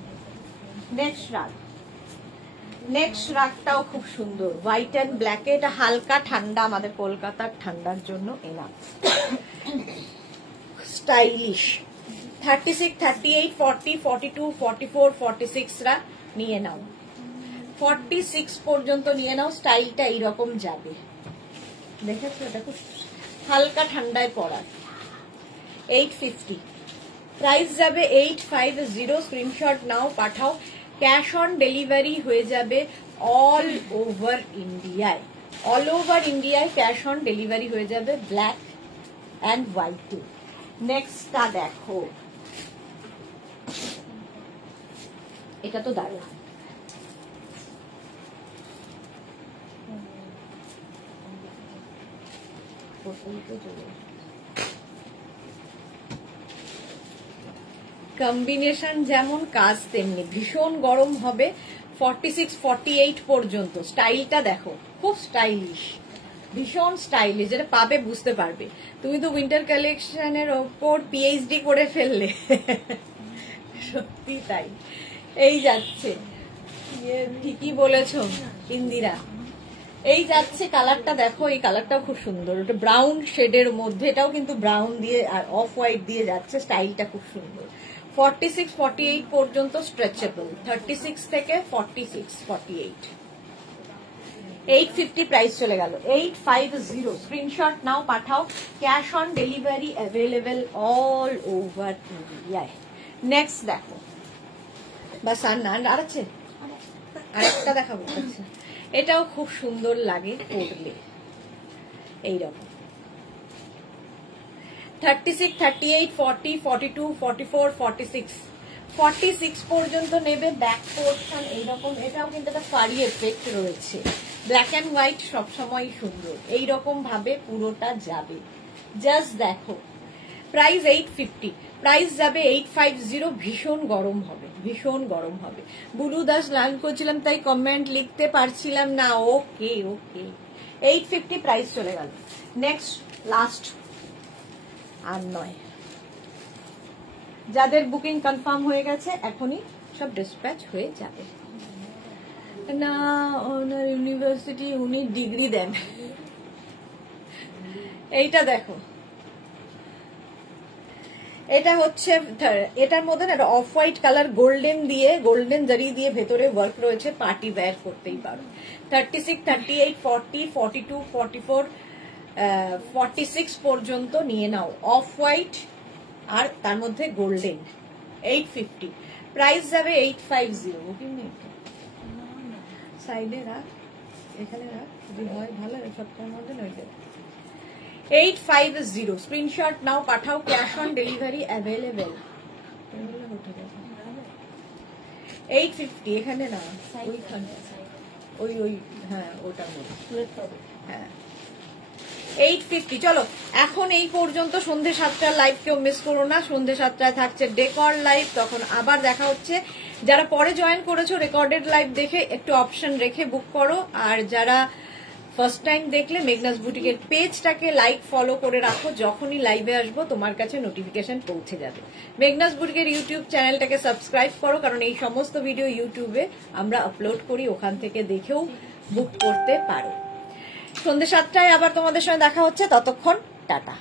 নেক্সট রাগটাও খুব সুন্দর, হোয়াইট অ্যান্ড ব্ল্যাকে। এটা হালকা ঠান্ডা, আমাদের কলকাতার ঠান্ডার জন্য এনা স্টাইলিশ। 36, 38, 40, 42, 44, 46 নিয়ে নাও। 46 পর্যন্ত নিয়ে নাও। স্টাইলটা এইরকম যাবে, দেখেছো? এটা খুব হালকা ঠান্ডায় পড়ার। 850। প্রাইস যাবে 850। স্ক্রিনশট নাও, পাঠাও, ক্যাশ অন ডেলিভারি হয়ে যাবে অল ওভার ইন্ডিয়ায়। অল ওভার ইন্ডিয়ায় ক্যাশ অন ডেলিভারি হয়ে যাবে ব্ল্যাক অ্যান্ড হোয়াইটে। নেক্সটটা দেখো, এটা তো দারুণ। কম্বিনেশন যেমন কাজ তেমনি, ভীষণ গরম হবে। 46, 48 পর্যন্ত। স্টাইলটা দেখো, খুব স্টাইলিশ, ভীষণ স্টাইলিশ। যেটা পাবে বুঝতে পারবে। তুমি তো উইন্টার কালেকশনের ওপর পিএইচডি করে ফেললে, সত্যি তাই। এই যাচ্ছে, ঠিকই বলেছ ইন্দিরা, এই যাচ্ছে কালারটা, দেখো এই কালারটাও খুব সুন্দর, ওটা ব্রাউন শেডের মধ্যে, এটাও কিন্তু ব্রাউন দিয়ে আর অফ হোয়াইট দিয়ে যাচ্ছে, স্টাইলটা খুব সুন্দর। 46, 48 পর্যন্ত স্ট্রেচেবল, 36 থেকে 46, 48। 850 প্রাইস চলে গেল, 850। স্ক্রিনশট নাও, পাঠাও। Cash on delivery available all over India. Next দেখো, বাস আর না, আর আছে আরেকটা দেখাবো। আচ্ছা, এটাও খুব সুন্দর লাগে পরলে, এইরকম 36, 38, 40, 42, 44, 46, 46 পর্যন্ত নেবে। ব্যাক পোর্শন এইরকম, এটাও কিন্তু একটা ফারি এফেক্ট রয়েছে। ব্ল্যাক অ্যান্ড হোয়াইট সবসময় সুন্দর, এইরকম ভাবে পুরোটা যাবে। জাস্ট দেখো, প্রাইস 850, প্রাইস যাবে 850। ভীষণ গরম হবে, ভীষণ গরম হবে। বুলু দাস লাল করছিলাম তাই কমেন্ট লিখতে পারছিলাম না। ওকে ওকে, 850 প্রাইস চলে গেল। নেক্সট লাস্ট আর নয়, যাদের বুকিং কনফার্ম হয়ে গেছে এখনই সব ডিসপ্যাচ হয়ে যাবে। না, ওনার ইউনিভার্সিটি উনি ডিগ্রি দেন। এইটা দেখো, এটা হচ্ছে এটার মধ্যে না অফ হোয়াইট কালার গোল্ডেন দিয়ে, গোল্ডেন জারি দিয়ে ভেতরে ওয়ার্ক রয়েছে, পার্টি ওয়্যার করতেই পারো। 36, 38, 40, 42, 44, 46 পর্যন্ত নিয়ে নাও। অফ হোয়াইট আর তার মধ্যে গোল্ডেন। 850 প্রাইস যাবে। 850 বুকিং নেই, সাইডে রাখ, এখানে রাখ, যদি হয় ভালো, সপ্তাহের মধ্যে নয়। 850 স্ক্রিনশট নাও, পাঠাও। Cash on delivery available. 850 এখানে না, ওইখানে, ওই ওই হ্যাঁ ওটার মধ্যে, হ্যাঁ 850। চলো এখন এই পর্যন্ত। সন্ধ্যে 7টার লাইভ কেউ মিস করো না, সন্ধ্যে 7টায় থাকছে ডেকর লাইভ, তখন আবার দেখা হচ্ছে। যারা পরে জয়েন করেছো রেকর্ডেড লাইভ দেখে একটু অপশন রেখে বুক করো, আর যারা ফার্স্ট টাইম দেখলে মেঘনাস বুটিকের পেজটাকে লাইক ফলো করে রাখো, যখনই লাইভে আসবো তোমার কাছে নোটিফিকেশন পৌঁছে যাবে। মেঘনাস বুটিকের ইউটিউব চ্যানেলটাকে সাবস্ক্রাইব করো, কারণ এই সমস্ত ভিডিও ইউটিউবে আমরা আপলোড করি, ওখান থেকে দেখেও বুক করতে পারো। সন্ধ্যে 7টায় আবার তোমাদের সঙ্গে দেখা হচ্ছে, ততক্ষণ টাটা।